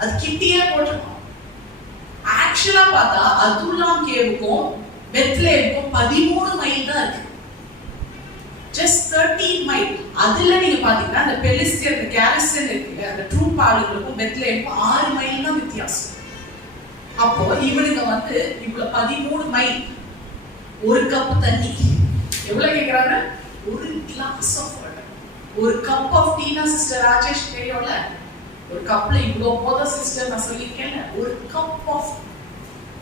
அது கிட்டியே போட்டுருக்கோம். ஆக்சுவலா பார்த்தா அதுல்லாம் கேவுக்கும் பெத்லெஹேமுக்கும் 13 மைல் தான் இருக்கு. just 13 mile. அதுல நீங்க பாத்தீங்கன்னா அந்த பெலிஸ்தியர் கேரசன் இருக்கு, அந்த ட்ரூப் ஆளுங்களுக்கும் பெத்லெஹேமுக்கும் 6 மைல் தான் வித்தியாசம். அப்போ இவனுங்க வந்து இவ்வளவு 13 மைல், ஒரு கப் தண்ணி எவ்வளவு கேக்குறாங்க, ஒரு கிளாஸ் ஆஃப் வாட்டர். ஒரு கப் ஆஃப் டீனா சிஸ்டர் ராஜேஷ் தெரியும்ல, ஒரு கப்ல இவ்வளவு போதும் சிஸ்டர் நான் சொல்லியிருக்கேன்ல. ஒரு கப் ஆஃப்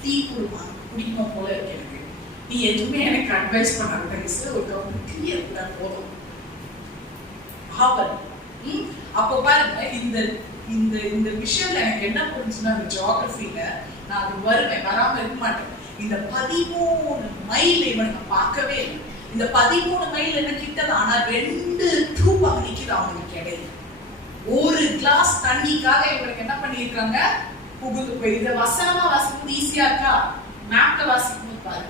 டீ குடிக்கணும் போல இருக்கு எனக்கு. நீ எதுவுமே எனக்கு அட்வைஸ் பண்ணாங்க, ஒரு கப் டீ இருந்தா போதும். அப்போ பாருங்க, இந்த இந்த இந்த விஷயத்துல எனக்கு என்ன புரிஞ்சுன்னா, அந்த ஜியோகிராஃபில நான் அது வருவேன், வராம இருக்க மாட்டேன். இந்த 13 மைல் இவனுக்கு பார்க்கவே இல்லை. இந்த 13 மைல் என்ன கிட்டது, ஆனா 2 ட்ரூப் அங்க நிக்குது அவங்களுக்கு இடையில. ஒரு கிளாஸ் தண்ணிக்காக இவனுக்கு என்ன பண்ணிருக்காங்க, புகுந்து போய். இத வசனமா வாசிக்கும் ஈஸியா இருக்கா, மேப்ல வாசிக்கும் பாரு.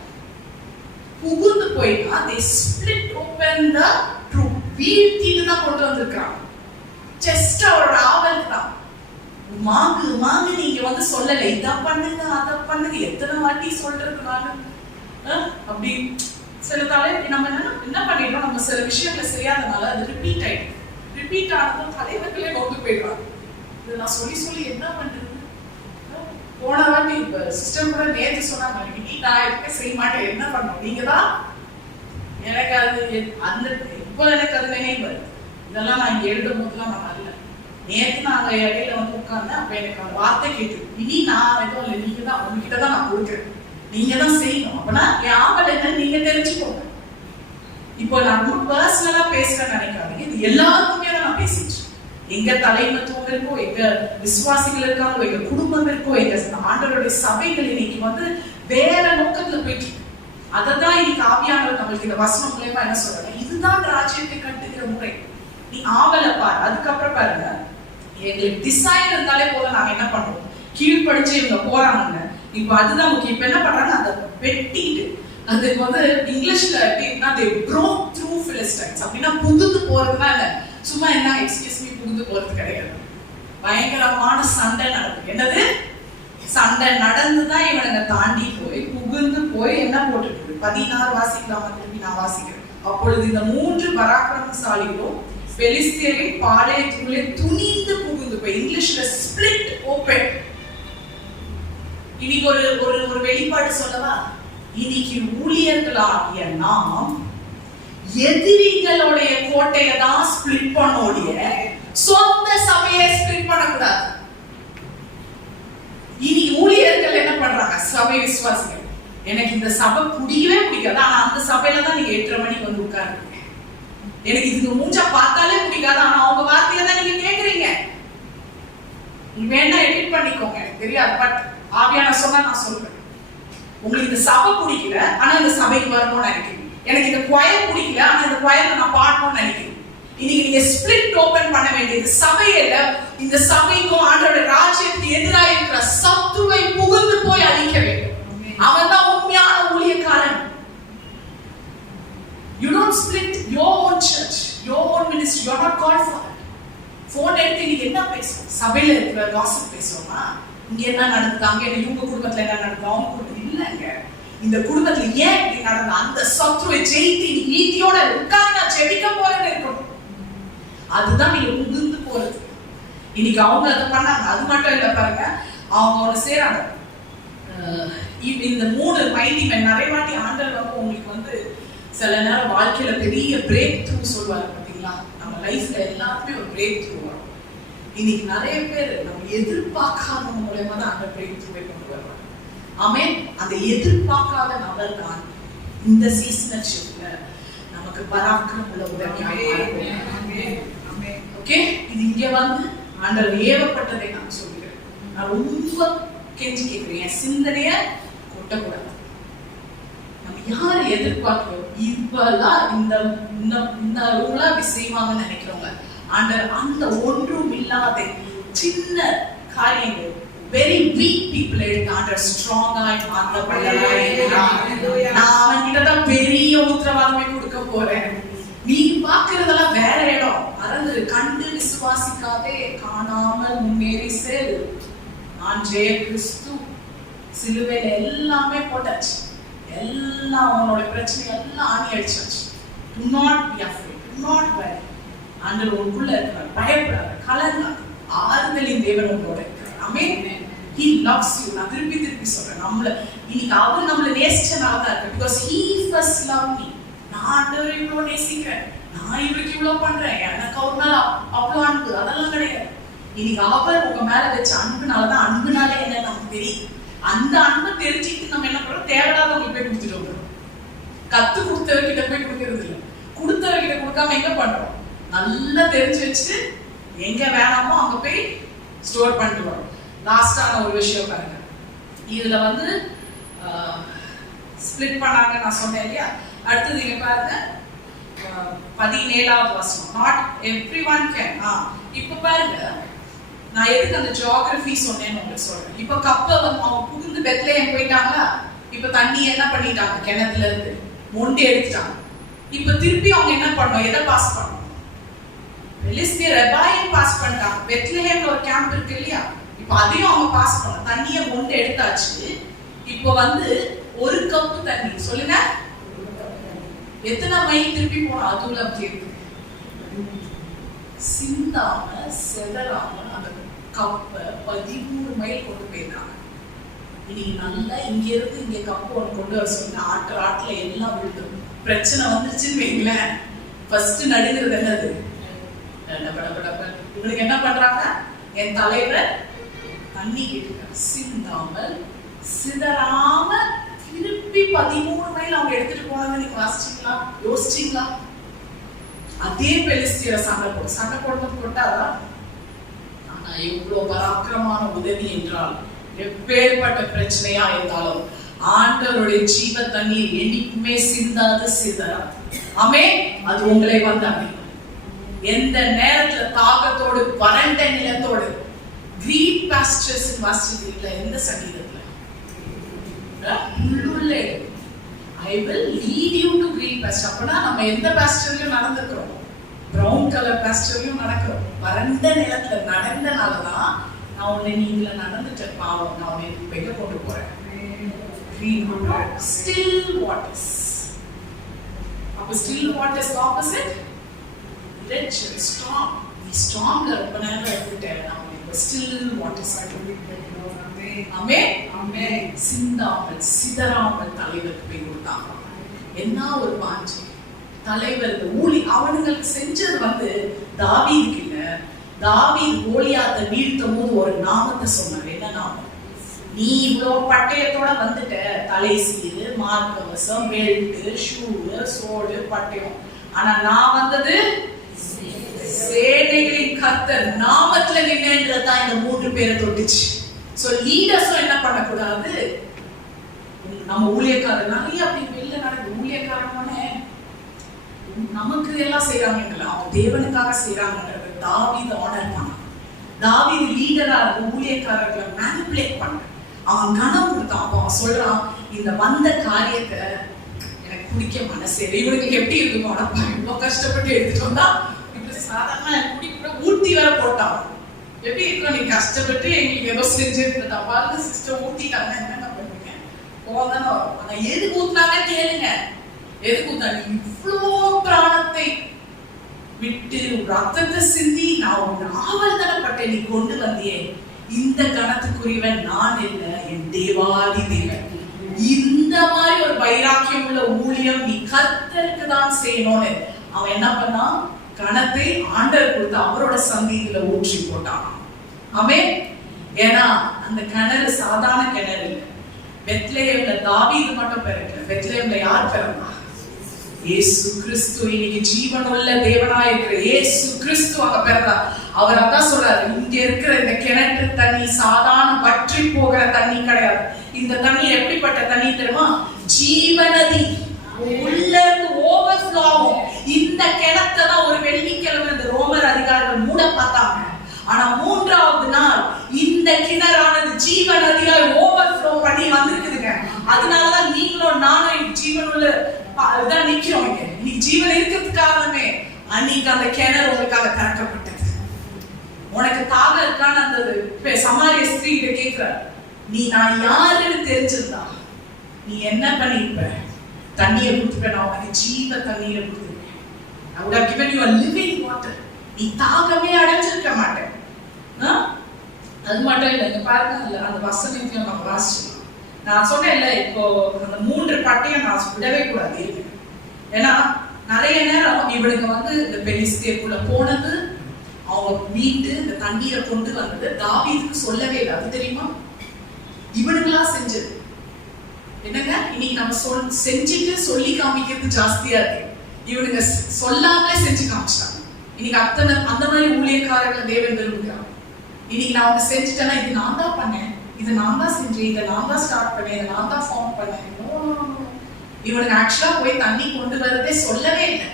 புகுந்து போயினா they split open the truth. வீழ்த்திட்டு தான் கொண்டு வந்திருக்காங்க. ஜஸ்ட் அவரோட ஆவல் தான். மாங்கு நீங்க வந்து சொல்லல, இத பண்ணுங்க அத பண்ணுங்க, எத்தனை வாட்டி சொல்றது நானு. அப்படி சில தலை நம்ம என்ன பண்ணிடுறோம், நம்ம சில விஷயங்களை செய்யாதனால அது ரிப்பீட் ஆயிடுது. ரிப்பீட் ஆனதும் தலைவர்களே கொண்டு போயிடுறாங்க. இது நான் சொல்லி என்ன பண்றது. போன வாட்டி இப்ப சிஸ்டம் கூட நேற்று சொன்னாங்க, நான் எதுவுமே செய்ய மாட்டேன், என்ன பண்ணணும் நீங்க தான். எனக்கு அது அந்த இப்போ எனக்கு அது நினைவு வருது. இதெல்லாம் நான் இங்க எழுதும் போதுலாம் நான் வரல. நேற்று நாங்க இடையில வந்து உட்கார்ந்தேன். அப்ப எனக்கு அந்த வார்த்தை கேட்டு, இனி நான் எதுவும் இல்லை, நீங்க தான், உங்ககிட்ட தான் நான் கொடுக்குறேன், நீங்க தான் செய்யணும். அப்பனா என் ஆவல் என்னன்னு நீங்க தெரிஞ்சுக்கோங்க. இப்போ நான் ரொம்ப பர்சனலா பேசுறேன்னு நினைக்காதீங்க, இது எல்லாருக்குமே தான் நான் பேசிட்டு. எங்க தலைமத்துவம் இருக்கோ, எங்க விசுவாசிகள் இருக்காங்களோ, எங்க குடும்பம் இருக்கோ, எங்க ஆண்டவருடைய சபைகள் இன்னைக்கு வந்து வேற நோக்கத்துல போயிட்டு இருக்கு. அததான் இன்னைக்கு ஆவியானவர் நம்மளுக்கு இந்த வசனம் மூலமா என்ன சொல்றாங்க, இதுதான் ராஜ்யத்தை கட்டுகிற முறை. நீ ஆவலை பாரு. அதுக்கப்புறம் பாருங்க, எங்களுக்கு டிசைன் இருந்தாலே போல நாங்க என்ன பண்றோம், கீழ்படிச்சு இவங்க போறாங்க. இப்ப அதுதான் முக்கியம். இப்ப என்ன பண்றாங்க, அதை வெட்டிட்டு, அதுக்கு வந்து இங்கிலீஷ்ல எப்படின்னா they broke through Philistines. அப்படின்னா புகுந்து போறதுனா இல்ல, சும்மா என்ன எக்ஸ்கியூஸ் மீ புகுந்து போறது கிடையாது. பயங்கரமான சண்டை நடக்குது. என்னது சண்டை நடந்துதான் இவனுங்க தாண்டி போய் புகுந்து போய் என்ன போட்டுருக்கு. 16 வாசிக்கலாமா, திருப்பி நான் வாசிக்கிறேன். அப்பொழுது இந்த 3 பராக்கிரமசாலிகளும் பெலிஸ்தியரின் பாளையத்துக்குள்ளே துணிந்து புகுந்து போய், இங்கிலீஷ்ல ஸ்பிளிட் ஓபன். இன்னைக்கு ஒரு வெளிப்பாடு சொல்லவா, இன்னைக்கு ஊழியர்களாகிய நாம் எதிரிகளுடைய கோட்டையை தான் ஸ்பிளிட் பண்ணோடிய சொந்த சபையை ஸ்பிளிட் பண்ணக்கூடாது. இனி ஊழியர்கள் என்ன பண்றாங்க, சபை விசுவாசிகள், எனக்கு இந்த சபை பிடிக்கவே பிடிக்காது, ஆனா அந்த சபையில தான் நீங்க 8:30 மணிக்கு வந்து உட்காருங்க. எனக்கு இதுக்கு மூஞ்சா பார்த்தாலே பிடிக்காது, ஆனா அவங்க வார்த்தையில தான் நீங்க கேக்குறீங்க. நீங்க வேணா எடிட் பண்ணிக்கோங்க, எனக்கு தெரியாது. பட் ஆவியான சொன்னா நான் சொல்றேன், உங்களுக்கு இந்த சபை பிடிக்கல, ஆனா இந்த சபைக்கு வரணும்னு நினைக்கிறீங்க. எனக்கு இந்த கொயர் பிடிக்கல, ஆனா இந்த கொயர்ல நான் பாடணும்னு நினைக்கிறேன். இன்னைக்கு நீங்க ஸ்பிளிட் ஓபன் பண்ண வேண்டியது சபையில. இந்த சபைக்கும் ஆண்டவருடைய ராஜ்யத்துக்கு எதிராக இருக்கிற சத்துருவை புகுந்து போய் அழிக்க வேண்டும். அவன் தான் உண்மையான ஊழியக்காரன். You don't split your own church, your own ministry. You are not called for that. Phone எடுத்து இன்னைக்கு என்ன பேசுவோம்? சபையில இருக்கிற காசிப் பேசுவோமா? இங்க என்ன நடக்குது, அங்க என்ன, இவங்க குடும்பத்துல என்ன நடக்குது, அவங்க குடும்பத்துல இல்லைங்க. இந்த குடும்பத்துல ஏன் இப்படி நடந்த அந்த சத்துருவை ஜெயித்து நீதியோட உட்கார்ந்து நான் ஜெபிக்க போறேன்னு இருக்கணும். அதுதான் நீங்க உதிர்ந்து போறது. இன்னைக்கு அவங்க அதை பண்ணாங்க. அது மட்டும் இல்ல பாருங்க, அவங்க ஒண்ணு செய்யறாங்க. இந்த 3 மைட்டி மேன் நிறைய வாட்டி ஆண்டவர் வந்து உங்களுக்கு வந்து சில நேரம் வாழ்க்கையில பெரிய பிரேக் த்ரூ சொல்லுவாங்க பாத்தீங்களா? நம்ம லைஃப்ல எல்லாருமே ஒரு பிரேக் த்ரூ வரும். இன்னைக்கு நிறைய பேர் நம்ம எதிர்பார்க்காத மூலமா தான் அந்த பிரேக் த்ரூவை கொண்டு வருவாங்க. ஆமென். அந்த எதிர்பார்க்காத நபர் தான் இந்த சீசனல் ஷிப்ட்ல நமக்கு பராக்கிரம் உள்ள உதவியாக இருக்கும். ஓகே, இது இங்க வந்து ஆண்டவர் ஏவப்பட்டதை நான் சொல்கிறேன். நான் ரொம்ப கெஞ்சி கேட்கிறேன், என் சிந்தனைய கொட்டக்கூடாது. நம்ம யாரை எதிர்பார்க்கிறோம்? இவெல்லாம் இந்த ரூலா செய்வாங்கன்னு நினைக்கிறவங்க ஆண்டவர் அந்த ஒன்றும் இல்லாத சின்ன காரியங்கள், வெரி வீக் பீப்புள் எடுத்து ஆண்டவர் ஸ்ட்ராங்காய் மாத்த பண்ணலாம். நான் அவன்கிட்டதான் பெரிய உத்தரவாதமே கொடுக்க போறேன். நீ பாக்குறதெல்லாம் வேற இடம். மறந்து கண்டு விசுவாசிக்காதே, காணாமல் முன்னேறி செல். நான் ஜெய கிறிஸ்து சிலுவையில எல்லாமே போட்டாச்சு. எல்லாம் அவனோட பிரச்சனை எல்லாம் ஆணி அடிச்சாச்சு. Do not be afraid. Do not worry. ஆண்டவர் உங்களுக்குள்ள இருக்கிறார். பயப்படாத, கலங்காத. ஆறுதலின் தேவன் உங்களோட இருக்கிறார். ஆமென். He loves you. நான் திருப்பி சொல்றேன். இன்னைக்கு அவர் நம்மளை நேசிச்சனால தான் இருக்கு. Because he first loved me. நான் ஆண்டவரை இவ்வளவு நேசிக்கிறேன், நான் இவருக்கு இவ்வளவு பண்றேன், எனக்கு ஒரு நாள் அவ்வளவு அன்பு, அதெல்லாம் கிடையாது. இன்னைக்கு அவர் உங்க மேல வச்ச அன்புனாலதான், அன்புனாலே என்ன நமக்கு தெரியும். அந்த அன்பை தெரிஞ்சுக்கிட்டு நம்ம என்ன பண்றோம்? தேவையில்லாதவங்களுக்கு போய் கொடுத்துட்டு வந்துடும். கத்து கொடுத்தவர்கிட்ட போய் கொடுக்கறது இல்லை. கொடுத்தவர்கிட்ட கொடுக்காம எங்க பண்றோம்? நல்லா தெரிஞ்சு வச்சுட்டு எங்க வேணாமோ அங்க போய் ஸ்டோர் பண்ணிட்டு வரோம். லாஸ்டான ஒரு விஷயம் பாருங்க, இதுல வந்து ஸ்பிளிட் பண்ணாங்க நான் சொன்னேன் இல்லையா? அடுத்தது நீங்க பாருங்க 17வது வசனம். Not everyone can. இப்ப பாருங்க, நான் எதுக்கு அந்த ஜியோகிராஃபி சொன்னேன்னு உங்களுக்கு சொல்றேன். இப்ப கப்பல் அவங்க புகுந்து பெத்லஹேம் போயிட்டாங்களா? இப்ப தண்ணி என்ன பண்ணிட்டாங்க? கிணத்துல இருந்து மொண்டி எடுத்துட்டாங்க. இப்ப திருப்பி அவங்க என்ன பண்ணணும்? எதை பாஸ் பண்ணணும்? பெலிஸ்தியர் ரெபாயின் பாஸ் பண்ணிட்டாங்க. பெத்லஹேம்ல ஒரு கேம்ப் இருக்கு இல்லையா? இப்ப அதையும் அவங்க பாஸ் பண்ணணும். தண்ணியை மொண்டி எடுத்தாச்சு. இப்ப வந்து ஒரு கப்பு தண்ணி சொல்லுங்க, எத்தனை மைல் திருப்பி போனோம்? அதுல கேட்கு சிந்தாம செதறாம அந்த கப்ப 13 மைல் கொண்டு போயிருக்காங்க. இன்னைக்கு நல்லா இங்க இருந்து இங்க கப்பு ஒன்று கொண்டு வர சொன்னா ஆட்டுல எல்லாம் விழுந்துடும். பிரச்சனை வந்துருச்சுன்னு வைங்களேன், ஃபர்ஸ்ட் நடுங்கிறது என்னது? இவனுக்கு என்ன பண்றாங்க? என் தலைவர் தண்ணி கேட்டுக்க சிந்தாமல் சிதறாம திருப்பி 13 மைல் அவங்க எடுத்துட்டு போனதை நீங்க வாசிச்சீங்களா? யோசிச்சீங்களா? அதே பெலிஸ்தியரை சண்டை போடுறது கொட்டாதா? ஆனா எவ்வளவு பராக்கிரமான உதவி என்றால், எப்பேற்பட்ட பிரச்சனையா இருந்தாலும் ஆண்டவருடைய ஜீவ தண்ணீர் என்னைக்குமே சிந்தாது சிதறாது. ஆமென். அது உங்களை வந்து அமைக்கும். எந்த நேரத்துல தாகத்தோடு வறண்ட நிலத்தோடு கிரீன் பாஸ்டர்ஸ் வாசிச்சீங்களா? எந்த சங்கீதத்துல? I will lead you to green pasture. அப்பனா நம்ம எந்த பாஸ்டர்லயும் நடந்துக்கிறோம்? பிரவுன் கலர் பாஸ்டர்லயும் நடக்கிறோம். வறண்ட நிலத்துல நடந்தனாலதான் நான் உன்னை நீங்கள நடந்துட்ட பாவம், நான் உன்னை வெக்க கொண்டு போறேன். Green still waters. அப்ப still waters opposite rich storm. ஸ்டார்ம்ல ரொம்ப நேரம் இருந்துட்டேன், நான் உன்னை still waters சிந்தாமல் சிதறாமல் தலைவருக்கு போய் கொடுத்தாங்க. என்ன ஒரு வாஞ்சி தலைவர் ஊழி அவனுங்களுக்கு செஞ்சது வந்து தாவீதுக்கு இல்ல. தாவீது கோலியாத்தை வீழ்த்தும் போது ஒரு நாமத்தை சொன்னார். என்ன நாமம்? நீ இவ்வளவு பட்டயத்தோட வந்துட்ட, தலை சீரு, மார்க்கவசம், பெல்ட், ஷூ, சோடு, பட்டயம். ஆனா நான் வந்தது சேனைகளின் கர்த்தர் நாமத்துல நின்றதான் இந்த 3 பேரை தொட்டுச்சு. சோ லீடர்ஸும் என்ன பண்ணக்கூடாது? நம்ம ஊழியக்காரர் நிறைய அப்படி வெளில நடக்குது. ஊழியக்காரனே நமக்கு எல்லாம் செய்யறாங்க, அவங்க தேவனுக்காக செய்யறாங்கன்றது தாவீது ஆனர் பண்ண. தாவீது லீடரா இருக்க ஊழியக்காரர்களை மேனிபுலேட் பண்ண அவன் கனம் கொடுத்தான். அப்போ அவன் சொல்றான், இந்த வந்த காரியத்தை எனக்கு பிடிக்க மனசே. இவனுக்கு எப்படி இருக்குமோ, இவ்வளவு கஷ்டப்பட்டு எடுத்துட்டு வந்தா இப்படி சாதாரண குடி கூட ஊட்டி ஊத்தி வர போட்டான். எப்படி இருக்கும்? நீ கஷ்டப்பட்டு எங்களுக்கு ஏதோ செஞ்சிருந்த தப்பால சிஸ்டம் ஊத்திட்டாங்க, என்ன பண்ணுவீங்க? கோவம் வரும். ஆனா எதுக்கு ஊத்துனாங்க கேளுங்க. எதுக்கு ஊத்தாங்க? இவ்வளோ பிராணத்தை விட்டு ரத்தத்தை சிந்தி நான் ஒரு ஆவல் தானப்பட்டேன், நீ கொண்டு வந்தியே. இந்த கணத்துக்குரியவன் நான் இல்லை, என் தேவாதி தேவன். இந்த மாதிரி ஒரு வைராக்கியம் உள்ள ஊழியம் நீ கர்த்தருக்கு தான் செய்யணும்னு அவன் என்ன பண்ணான்? கணத்தை ஆண்டவர் கொடுத்து அவரோட சந்ததியில ஊற்றி போட்டான். ஆமென். ஏன்னா அந்த கிணறு சாதாரண கிணறு இல்லை. பெத்லெஹேம்ல தாவீது மட்டும் பிறக்கல. பெத்லெஹேம்ல யார் பிறந்தா? இயேசு கிறிஸ்து. இன்னைக்கு ஜீவனுள்ள தேவனாய் இருக்கிற இயேசு கிறிஸ்து அங்க பிறந்தா. அவர் அதான் சொல்றாரு, இங்க இருக்கிற இந்த கிணற்று தண்ணி சாதாரண வற்றி போகிற தண்ணி கிடையாது. இந்த தண்ணி எப்படிப்பட்ட தண்ணி தெரியுமா? ஜீவநதி. உள்ள இருந்து ஓவர்ஃப்ளோ ஆகும். இந்த கிணத்தை தான் ஒரு வெள்ளிக்கிழமை இந்த ரோமர் அதிகாரிகள் மூட பார்த்தாங்க. ஆனா மூன்றாவது நாள் இந்த கிணறானது ஜீவநதியாய் ஓவர்ஃப்ளோ பண்ணி வந்திருக்குதுங்க. அதனாலதான் நீங்களும் நானும் ஜீவனுள்ள இதான் நிக்கிறோம். இன்னைக்கு ஜீவன் இருக்கிறதுக்கு காரணமே அன்னைக்கு அந்த கிணறு உங்களுக்காக திறக்கப்பட்டது. உனக்கு தாக இருக்கான்னு அந்த சமாரிய ஸ்திரீ கிட்ட கேட்கிற, நீ நான் யாருன்னு தெரிஞ்சிருந்தா நீ என்ன பண்ணிருப்ப? தண்ணியை கொடுத்துப்ப. நான் உனக்கு ஜீவ தண்ணீரை கொடுத்துருப்பேன். I would have given you a living water. நீ தாகமே அடைஞ்சிருக்க மாட்டேன். அது மட்டும் இல்லை, இங்க பாருங்க அந்த வசனத்தையும் நம்ம வாசிச்சோம். நான் சொன்னேன்ல, இப்போ அந்த 3 பட்டையும் நான் விடவே கூடாது இருக்கு. ஏன்னா நிறைய நேரம் இவனுக்கு வந்து இந்த பெலிஸ்தேருக்குள்ள போனது, அவங்க மீட்டு இந்த தண்ணீரை கொண்டு வந்தது தாவீதுக்கு சொல்லவே இல்லை. அது தெரியுமா? இவனுங்களா செஞ்சது. என்னங்க, இன்னைக்கு நம்ம செஞ்சுட்டு சொல்லி காமிக்கிறது ஜாஸ்தியா இருக்கு. இவனுங்க சொல்லாமலே செஞ்சு காமிச்சிட்டாங்க. இன்னைக்கு அத்தனை அந்த மாதிரி ஊழியக்காரர்கள் தேவன் விரும்புகிறாங்க. இன்னைக்கு நான் ஒண்ணு செஞ்சுட்டேன்னா, இது நான் தான் பண்ணேன், இதை நான் தான் செஞ்சேன், இதை நான் தான் ஸ்டார்ட் பண்ணேன், இதை நான் தான் ஃபார்ம் பண்ணேன். இவனுக்கு ஆக்சுவலா போய் தண்ணி கொண்டு வரதே சொல்லவே இல்லை.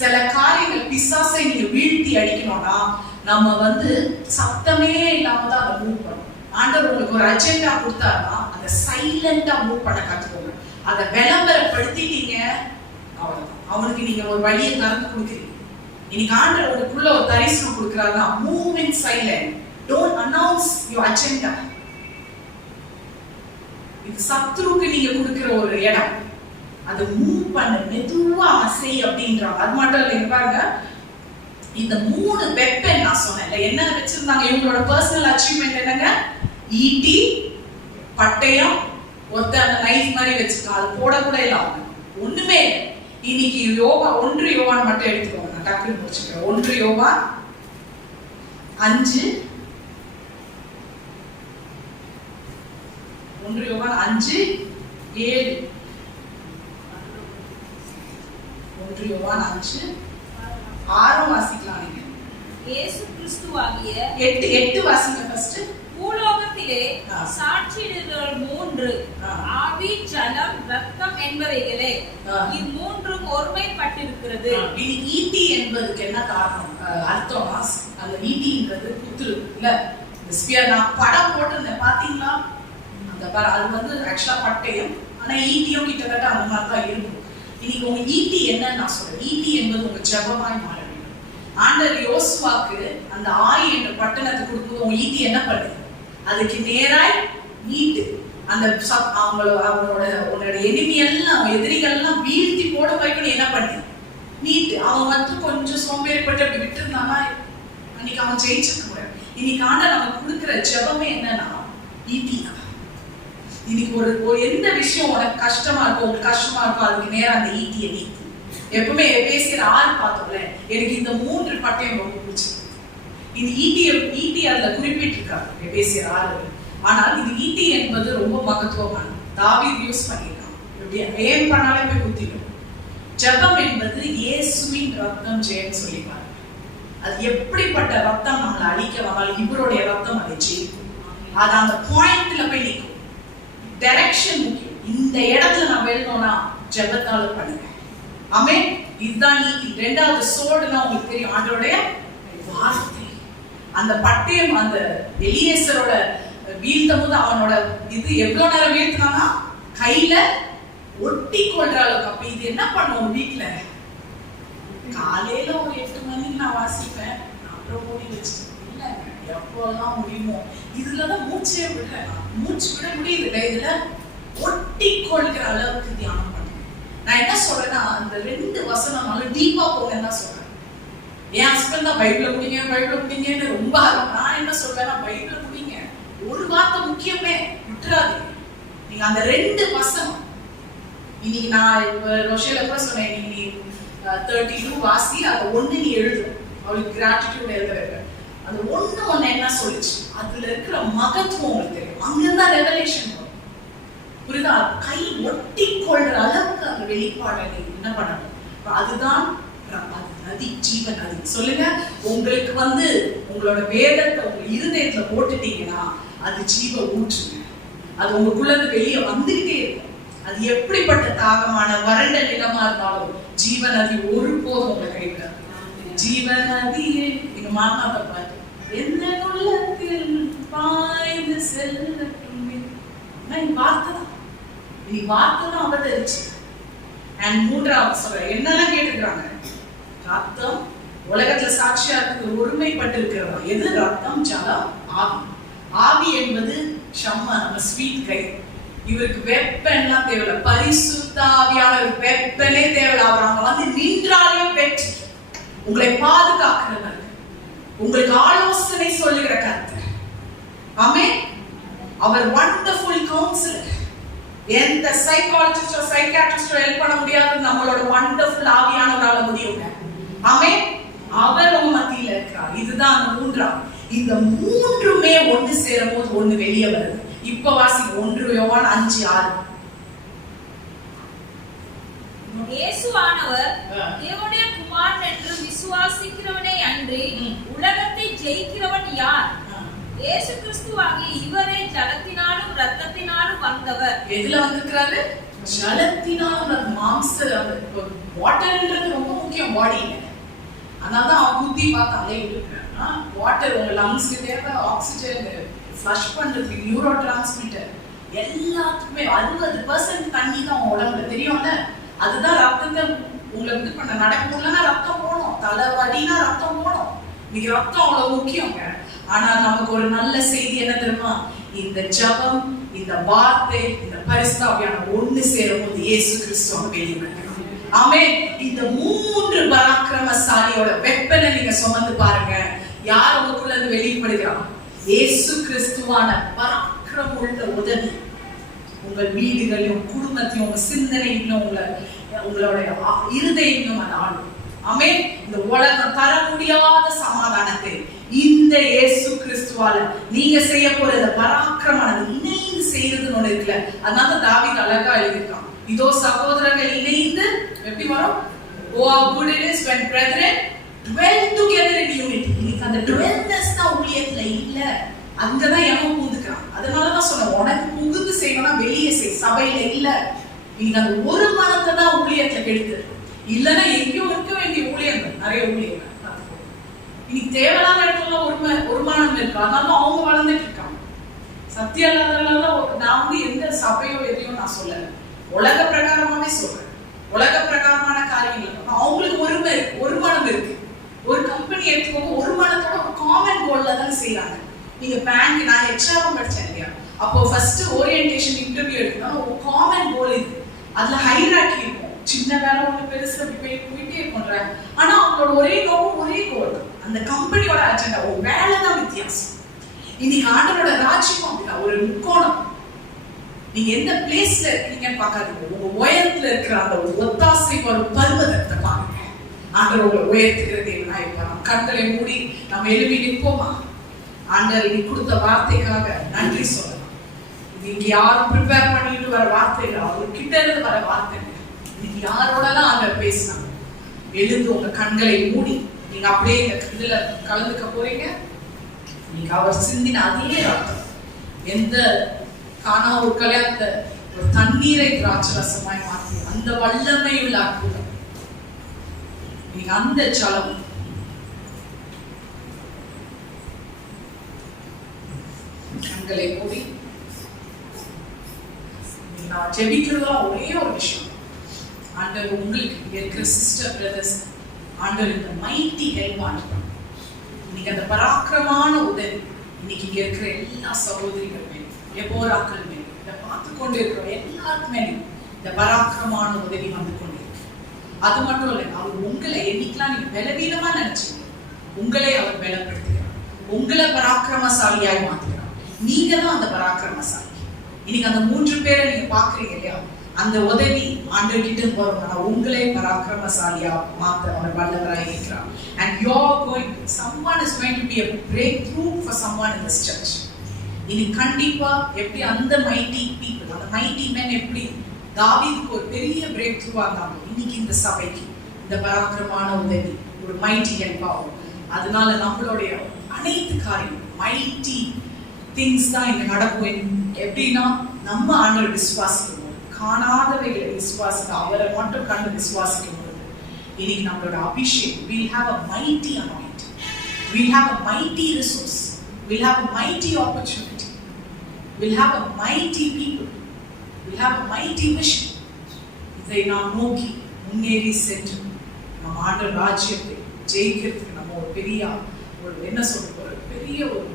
சில காரியங்கள் பிசாசை நீங்க வீழ்த்தி அடிக்கணும்னா நம்ம வந்து சத்தமே இல்லாம தான் அதை மூவ் பண்ணணும். ஆண்டவர் உங்களுக்கு ஒரு அஜெண்டா கொடுத்தாருன்னா அதை சைலண்டா மூவ் பண்ண கத்துக்கோங்க. அதை விளம்பரப்படுத்திட்டீங்க, அவ்வளவுதான். அவனுக்கு நீங்க ஒரு வழியை திறந்து கொடுக்குறீங்க. இன்னைக்கு ஆண்டவர் உங்களுக்குள்ள ஒரு தரிசனம் கொடுக்கிறாருன்னா move in silent. Don't announce your agenda. இது சத்ருக்கு நீங்க கொடுக்கிற ஒரு இடம். அது மூவ் பண்ண, மெதுவா அசை அப்படின்றாங்க. அது மட்டும் இல்லை, பாருங்க இந்த 3 வெப்பன் நான் சொன்னேன் என்ன வச்சிருந்தாங்க. இவங்களோட பர்சனல் அச்சீவ்மெண்ட் என்னங்க? ஈட்டி, பட்டயம், ஒத்த அந்த நைஃப் மாதிரி வச்சிருக்காங்க. அது போட கூட இல்லை அவங்க, ஒண்ணுமே. இன்னைக்கு யோகா 1 யோவான் மட்டும் எடுத்துக்கோங்க, நான் டக்குனு முடிச்சுக்கிறேன். 1 யோவான் 5 1 யோவான் 5:7 1 யோவான் 5:6 வாசிக்கலாம். நீங்க இயேசு கிறிஸ்துவாகிய 8 வாசிங்க ஃபர்ஸ்ட். பூலோகத்திலே சாட்சியிடுதல் 3 ஆவி, ஜலம், ரத்தம் என்பவைகளே, இம்மூன்றும் ஒருமைப்பட்டிருக்கிறது. இது ஈட்டி என்பதுக்கு என்ன காரணம்? அர்த்தம்னா அந்த ஈட்டின்றது குத்து இல்ல, இந்த ஸ்பியர். நான் படம் போட்டிருந்தேன் பாத்தீங்களா? அந்த அது வந்து ஆக்சுவலா பட்டயம், ஆனா ஈட்டியும் கிட்டத்தட்ட அந்த மாதிரி தான் இருக்கும். இன்னைக்கு உங்க ஈட்டி என்னன்னு நான் சொல்றேன். ஈட்டி என்பது உங்க ஜெபமாய் மாற வேண்டும். ஆண்டவர் யோசுவாக்கு அந்த ஆய் என்ற பட்டணத்தை கொடுக்கும்போது உங்க ஈட்டி என்ன பண்ணுது? அதுக்கு நேராய் நீட்டு. அந்த அவங்களோட உன்னோட எனிமி எல்லாம், எதிரிகள் எல்லாம் வீழ்த்தி போட வைக்கணும். என்ன பண்ணு? நீட்டு. அவன் வந்து கொஞ்சம் சோம்பேறிப்பட்டு அப்படி விட்டு இருந்தானா அன்னைக்கு அவன் ஜெயிச்சிருக்க முடியாது. இன்னைக்கு ஆண்டவர் நமக்கு கொடுக்குற ஜெபமே என்னன்னா ஈட்டி தான். இன்னைக்கு ஒரு எந்த விஷயம் உனக்கு கஷ்டமா இருக்கும், உங்களுக்கு கஷ்டமா இருக்கும், அதுக்கு நேரம் அந்த ஈட்டியை நீட்டு. எப்பவுமே பேசிற 6 பார்த்தோம்ல, எனக்கு இந்த 3 பட்டயம் ரொம்ப பிடிச்சிருக்கு. இந்த ஈட்டி அதுல குறிப்பிட்டிருக்காங்க பேசிற 6. ஆனால் இது ஈட்டி என்பது ரொம்ப மகத்துவமானது. தாவீது யூஸ் பண்ணிருக்கான். இப்படியா ஏன் பண்ணாலே போய் குத்திடும். ஜெபம் என்பது இயேசுவின் ரத்தம் ஜெயம் சொல்லிப்பாரு. அது எப்படிப்பட்ட ரத்தம் நம்மளை அழிக்க வந்தாலும் இவருடைய ரத்தம் அதை ஜெயிக்கும். அது அந்த பாயிண்ட்ல போய் நிற்கும். டைரக்ஷன் முக்கியம். இந்த இடத்துல நான் வெல்லணும்னா ஜெபத்தால பண்ணுங்க. ஆமென். இதுதான் ஈட்டி. 2வது சோடுனா உங்களுக்கு தெரியும், ஆண்டவருடைய வார்த்தை. அந்த பட்டயம் அந்த எலியேசரோட வீழ்த்தும் போது அவனோட இது எவ்வளவு நேரம் வீழ்த்தினானா கையில ஒட்டி கொள்ற அளவுக்கு. அப்ப இது என்ன பண்ணுவோம் வீட்டுல? காலையில ஒரு 8 மணிக்கு நான் வாசிப்பேன், அப்புறம் மூடி வச்சு இல்லைங்க, எப்பெல்லாம் முடியுமோ இதுலதான் மூச்சே விடுறேன். மூச்சு விட முடியுது இல்லை, இதுல ஒட்டி கொள்கிற அளவுக்கு தியானம் பண்ணுங்க. நான் என்ன சொல்றேன்னா, அந்த 2 வசனம் நல்ல டீப்பா போங்கன்னு தான் சொல்றேன். என் ஹஸ்பண்ட் தான் பைபிள முடிங்கன்னு ரொம்ப நான் என்ன சொல்றேன்னா, பைபிள முடிங்க. ஒரு வார்த்தை முக்கியமே விட்டுறாதீங்க. நீங்க அந்த 2 வசனம் இன்னைக்கு நான் ரோஷேல கூட சொன்னேன், நீ 32 வாசி, அதை 1 நீ எழுது, அவளுக்கு கிராட்டிடியூட் எழுத வைக்க. அந்த ஒண்ணு என்ன சொல்லிச்சு, அதுல இருக்கிற மகத்துவம் உங்களுக்கு தெரியும். அங்கிருந்தா ரெவலேஷன் வரும். புரியுதா? கை ஒட்டி கொள்ற அளவுக்கு அந்த வெளிப்பாடை நீ என்ன பண்ணணும். அதுதான் நதி, ஜீவன் நதி. சொல்லுங்க, உங்களுக்கு உங்களோட வேதத்தை உங்க இருதயத்துல போட்டுட்டீங்கன்னா அது ஜீவ ஊற்றுங்க. அது உங்களுக்குள்ள வெளியே வந்துகிட்டே இருக்கும். அது எப்படிப்பட்ட தாகமான வறண்ட நிலமா இருந்தாலும் ஜீவ நதி ஒருபோதும் உங்களை கைவிடாது. ஜீவ நதியே, நீங்க மாமாத்த பாட்டு, என்ன உள்ளத்தில் பாய்ந்து செல்லட்டும். நீ வார்த்தை தான் அவதரிச்சு. அண்ட் 3வது சொல்ற என்னெல்லாம் கேட்டுக்கிறாங்க, ரத்தம் உலகத்துல சாட்சியா இருக்கு, ஒருமைப்பட்டு இருக்கிறதா. எது? ரத்தம், ஜலம், ஆவி. ஆவி என்பது ஷம்மா, நம்ம ஸ்வீட் கை. இவருக்கு வெப்பன்லாம் தேவையில்ல, பரிசுத்த ஆவியானவர் வெப்பனே தேவையில்ல. அவர் அங்க நின்றாலே வெற்றி. உங்களை பாதுகாக்கிறவர், உங்களுக்கு ஆலோசனை சொல்லுகிற கர்த்தர். ஆமென். அவர் வண்டர்ஃபுல் கவுன்சிலர். எந்த சைக்காலஜிஸ்டோ சைக்காட்ரிஸ்டோ ஹெல்ப் பண்ண முடியாது, நம்மளோட வண்டர்ஃபுல் ஆவியானவரால முடியுங்க. ஆமென். அவர் உங்க மத்தியில இருக்கிறார். இதுதான் 3. இந்த 3மே ஒன்று சேரும் போது ஒண்ணு வெளியே வருது. இப்ப வாசி 1 யோவான் 5:6. இயேசுவானவர் தேவனுடைய குமாரன் என்று விசுவாசிக்கிறவனே அன்றி உலகத்தை ஜெயிக்கிறவன் யார்? இயேசு கிறிஸ்துவாகிய இவரே ஜலத்தினாலும் இரத்தத்தினாலும் வந்தவர். எதுல வந்திருக்கிறாரு? ஜலத்தினாலும். மாம்ச வாட்டர்ன்றது ரொம்ப முக்கியம் பாடியில. அதனாலதான் அவன் குத்தி பார்த்தாலே இருக்கிறான். வாட்டர் உங்க லங்ஸ்க்கு தேவை, ஆக்சிஜன் ஃப்ளஷ் பண்றதுக்கு, நியூரோ டிரான்ஸ்மிட்டர் எல்லாத்துக்குமே 60% தண்ணி தான் உடம்புல, தெரியும்ல. அதுதான் ரத்தத்தை உங்களை இது பண்ண. நடக்கணும்னா ரத்தம் போகணும், தலைவலினா ரத்தம் போகணும். இன்னைக்கு ரத்தம் அவ்வளவு முக்கியங்க. ஆனா நமக்கு ஒரு நல்ல செய்தி என்ன தெரியுமா? இந்த ஜபம், இந்த வார்த்தை, இந்த பரிசுத்தாவியான ஒண்ணு சேரும் போது இயேசு கிறிஸ்துவ வெளிப்படுகிறார். ஆமென். இந்த 3 பராக்கிரமசாலியோட வெப்பனை நீங்க சுமந்து பாருங்க. யார் உங்களுக்குள்ள இருந்து வெளிப்படுகிறார்? இயேசு கிறிஸ்துவான பராக்கிரமம் உள்ள உதவி உங்கள் வீடுகளையும் குடும்பத்தையும் உங்க சிந்தனையிலும் உங்களோட இருதயங்களும் அது ஆளும். ஆமென். இந்த உலகம் தர முடியாத சமாதானத்தை இந்த இயேசு கிறிஸ்துவால நீங்க செய்ய போற இந்த பராக்கிரமம் இணைந்து செய்யறதுன்னு ஒண்ணு இருக்குல்ல. அதனால தாவீது அழகா எழுதியிருக்கான், இதோ சகோதரர்கள் இணைந்து எப்படி வரும்? Oh how good it is when brethren dwell together in unity. இன்னைக்கு அந்த dwellness தான் ஊழியத்துல இல்ல, அங்கதான் எவன் புகுந்துக்கிறான். அதனாலதான் சொன்னேன், உனக்கு புகுந்து செய்யணும்னா வெளியே செய், சபையில இல்ல. இன்னைக்கு அந்த ஒரு மனத்தை தான் ஊழியத்தை கெடுத்து, இல்லைன்னா எங்கேயும் இருக்க வேண்டிய ஊழியர்கள் நிறைய ஊழியர்கள். இன்னைக்கு தேவையில்லாத இடத்துல ஒரு மானம் இருக்கு, அதனால அவங்க வளர்ந்துட்டு இருக்காங்க. சத்தியம் இல்லாதனால நான் எந்த சபையோ எதையோ நான் சொல்லல, உலக பிரகாரமாவே சொல்றேன். உலக பிரகாரமான காரியங்கள் அவங்களுக்கு ஒருமை இருக்கு, ஒரு மனம் இருக்கு. ஒரு கம்பெனி எடுத்துக்கோங்க, ஒரு மனத்தோட ஒரு காமன் கோல்ல தான் செய்யறாங்க. நீங்க பேங்க், நான் ஹெச்ஆர் படிச்சேன் இல்லையா, அப்போ ஃபர்ஸ்ட் ஓரியன்டேஷன் இன்டர்வியூ எடுக்கணும், ஒரு காமன் கோல் இது. அதுல ஹைரார்கி இருக்கும், சின்ன வேலை ஒண்ணு பெருசு போயிட்டே இருக்கும்ன்ற. ஆனா அவங்களோட ஒரே நோக்கம், ஒரே கோல். அந்த கம்பெனியோட அஜெண்டா, ஒரு வேலை தான் வித்தியாசம். இன்னைக்கு ஆண்டவரோட ராஜ்யம் அப்படின்னா ஒரு முக்கோணம். நீங்க எந்த பிளேஸ்ல இருக்கீங்கன்னு பார்க்காதீங்க, உங்க உயரத்துல இருக்கிற அந்த ஒத்தாசை ஒரு பருவதத்தை பாருங்க. ஆண்டவர் உங்களை உயர்த்துக்கிறது என்ன? இப்ப நம்ம கண்களை மூடி நம்ம எழுப்பி நிற்போமா? ஆண்டவர் இன்னைக்கு கொடுத்த வார்த்தைக்காக நன்றி சொல்லலாம். இது இங்க யாரும் ப்ரிப்பேர் பண்ணிட்டு வர வார்த்தைகள், அவர் கிட்ட இருந்து வர வார்த்தைகள். இன்னைக்கு யாரோடலாம் ஆண்டவர் பேசினாங்க. எழுந்து உங்க கண்களை மூடி நீங்க அப்படியே இதுல கலந்துக்க போறீங்க. நீங்க அவர் சிந்தின அதே ரத்தம், எந்த காணா ஒரு கல்யாணத்தை ஒரு தண்ணீரை திராட்சரசமாய் மாற்றி அந்த வல்லமை உள்ள அற்புதம். நீங்க அந்த ஜலம் கண்களை மூடி நான் ஜெபிக்கிறதுலாம் ஒரே ஒரு விஷயம். ஆண்டவர் உங்களுக்கு இருக்கிற சிஸ்டர் பிரதர்ஸ், ஆண்டவர் இந்த மைட்டி ஹெல்ப் ஆண்டவர் இன்னைக்கு அந்த பராக்கிரமான உதவி இன்னைக்கு இங்க இருக்கிற எல்லா சகோதரிகள் மேலும் எப்போராக்கள் மேலும் இதை பார்த்து கொண்டு இருக்கிற எல்லாருக்குமே இந்த பராக்கிரமான உதவி வந்து கொண்டு இருக்கு. அது மட்டும் இல்லை, அவர் உங்களை என்னைக்கெல்லாம் நீங்க பலவீனமா நினைச்சீங்க, உங்களை அவர் பலப்படுத்துகிறார், உங்களை பராக்கிரமசாலியாய் மாத்துகிறார். நீங்க தான் அந்த பராக்கிரமசாலி. இன்னைக்கு அந்த 3 பேரை நீங்க பாக்குறீங்க இல்லையா, அந்த உதவி ஆண்டவர்கிட்ட போறோம்னா உங்களை பராக்கிரமசாலியா மாத்த அவர் வல்லவராய் இருக்கிறார். And you're going, someone is going to be a breakthrough for someone in this church. இனி கண்டிப்பா எப்படி அந்த mighty people, அந்த mighty men எப்படி தாவீதுக்கு ஒரு பெரிய பிரேக் த்ரூவா இருந்தாங்க, இன்னைக்கு இந்த சபைக்கு இந்த பராக்கிரமான உதவி ஒரு mighty help ஆகும். அதனால நம்மளுடைய அனைத்து காரியம் mighty things தான் இங்க நடக்கும். எப்படின்னா நம்ம ஆண்டவர் விசுவாசிக்கும், காணாதவைகளை விசுவாசிக்க, அவரை மட்டும் கண்டு விசுவாசிக்கும் பொழுது இன்னைக்கு நம்மளோட அபிஷேகம், we'll have a mighty anointing, we'll have a mighty resource, we'll have a mighty opportunity, we'll have a mighty people, we'll have a mighty vision. இதை நாம் நோக்கி முன்னேறி சென்று நம்ம ஆண்டவர் ராஜ்யத்தை ஜெயிக்கிறதுக்கு நம்ம ஒரு பெரிய ஒரு என்ன சொல்றது, ஒரு பெரிய ஒரு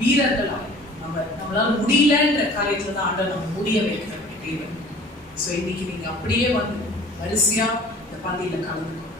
வீரர்களாக நம்மளால முடியலன்ற காரியத்துல தான் ஆண்டவர் நம்ம முடிய வைக்கிற தேவன். ஸோ இன்னைக்கு நீங்க அப்படியே வந்து வரிசையா இந்த பந்தியில கலந்துக்கணும்.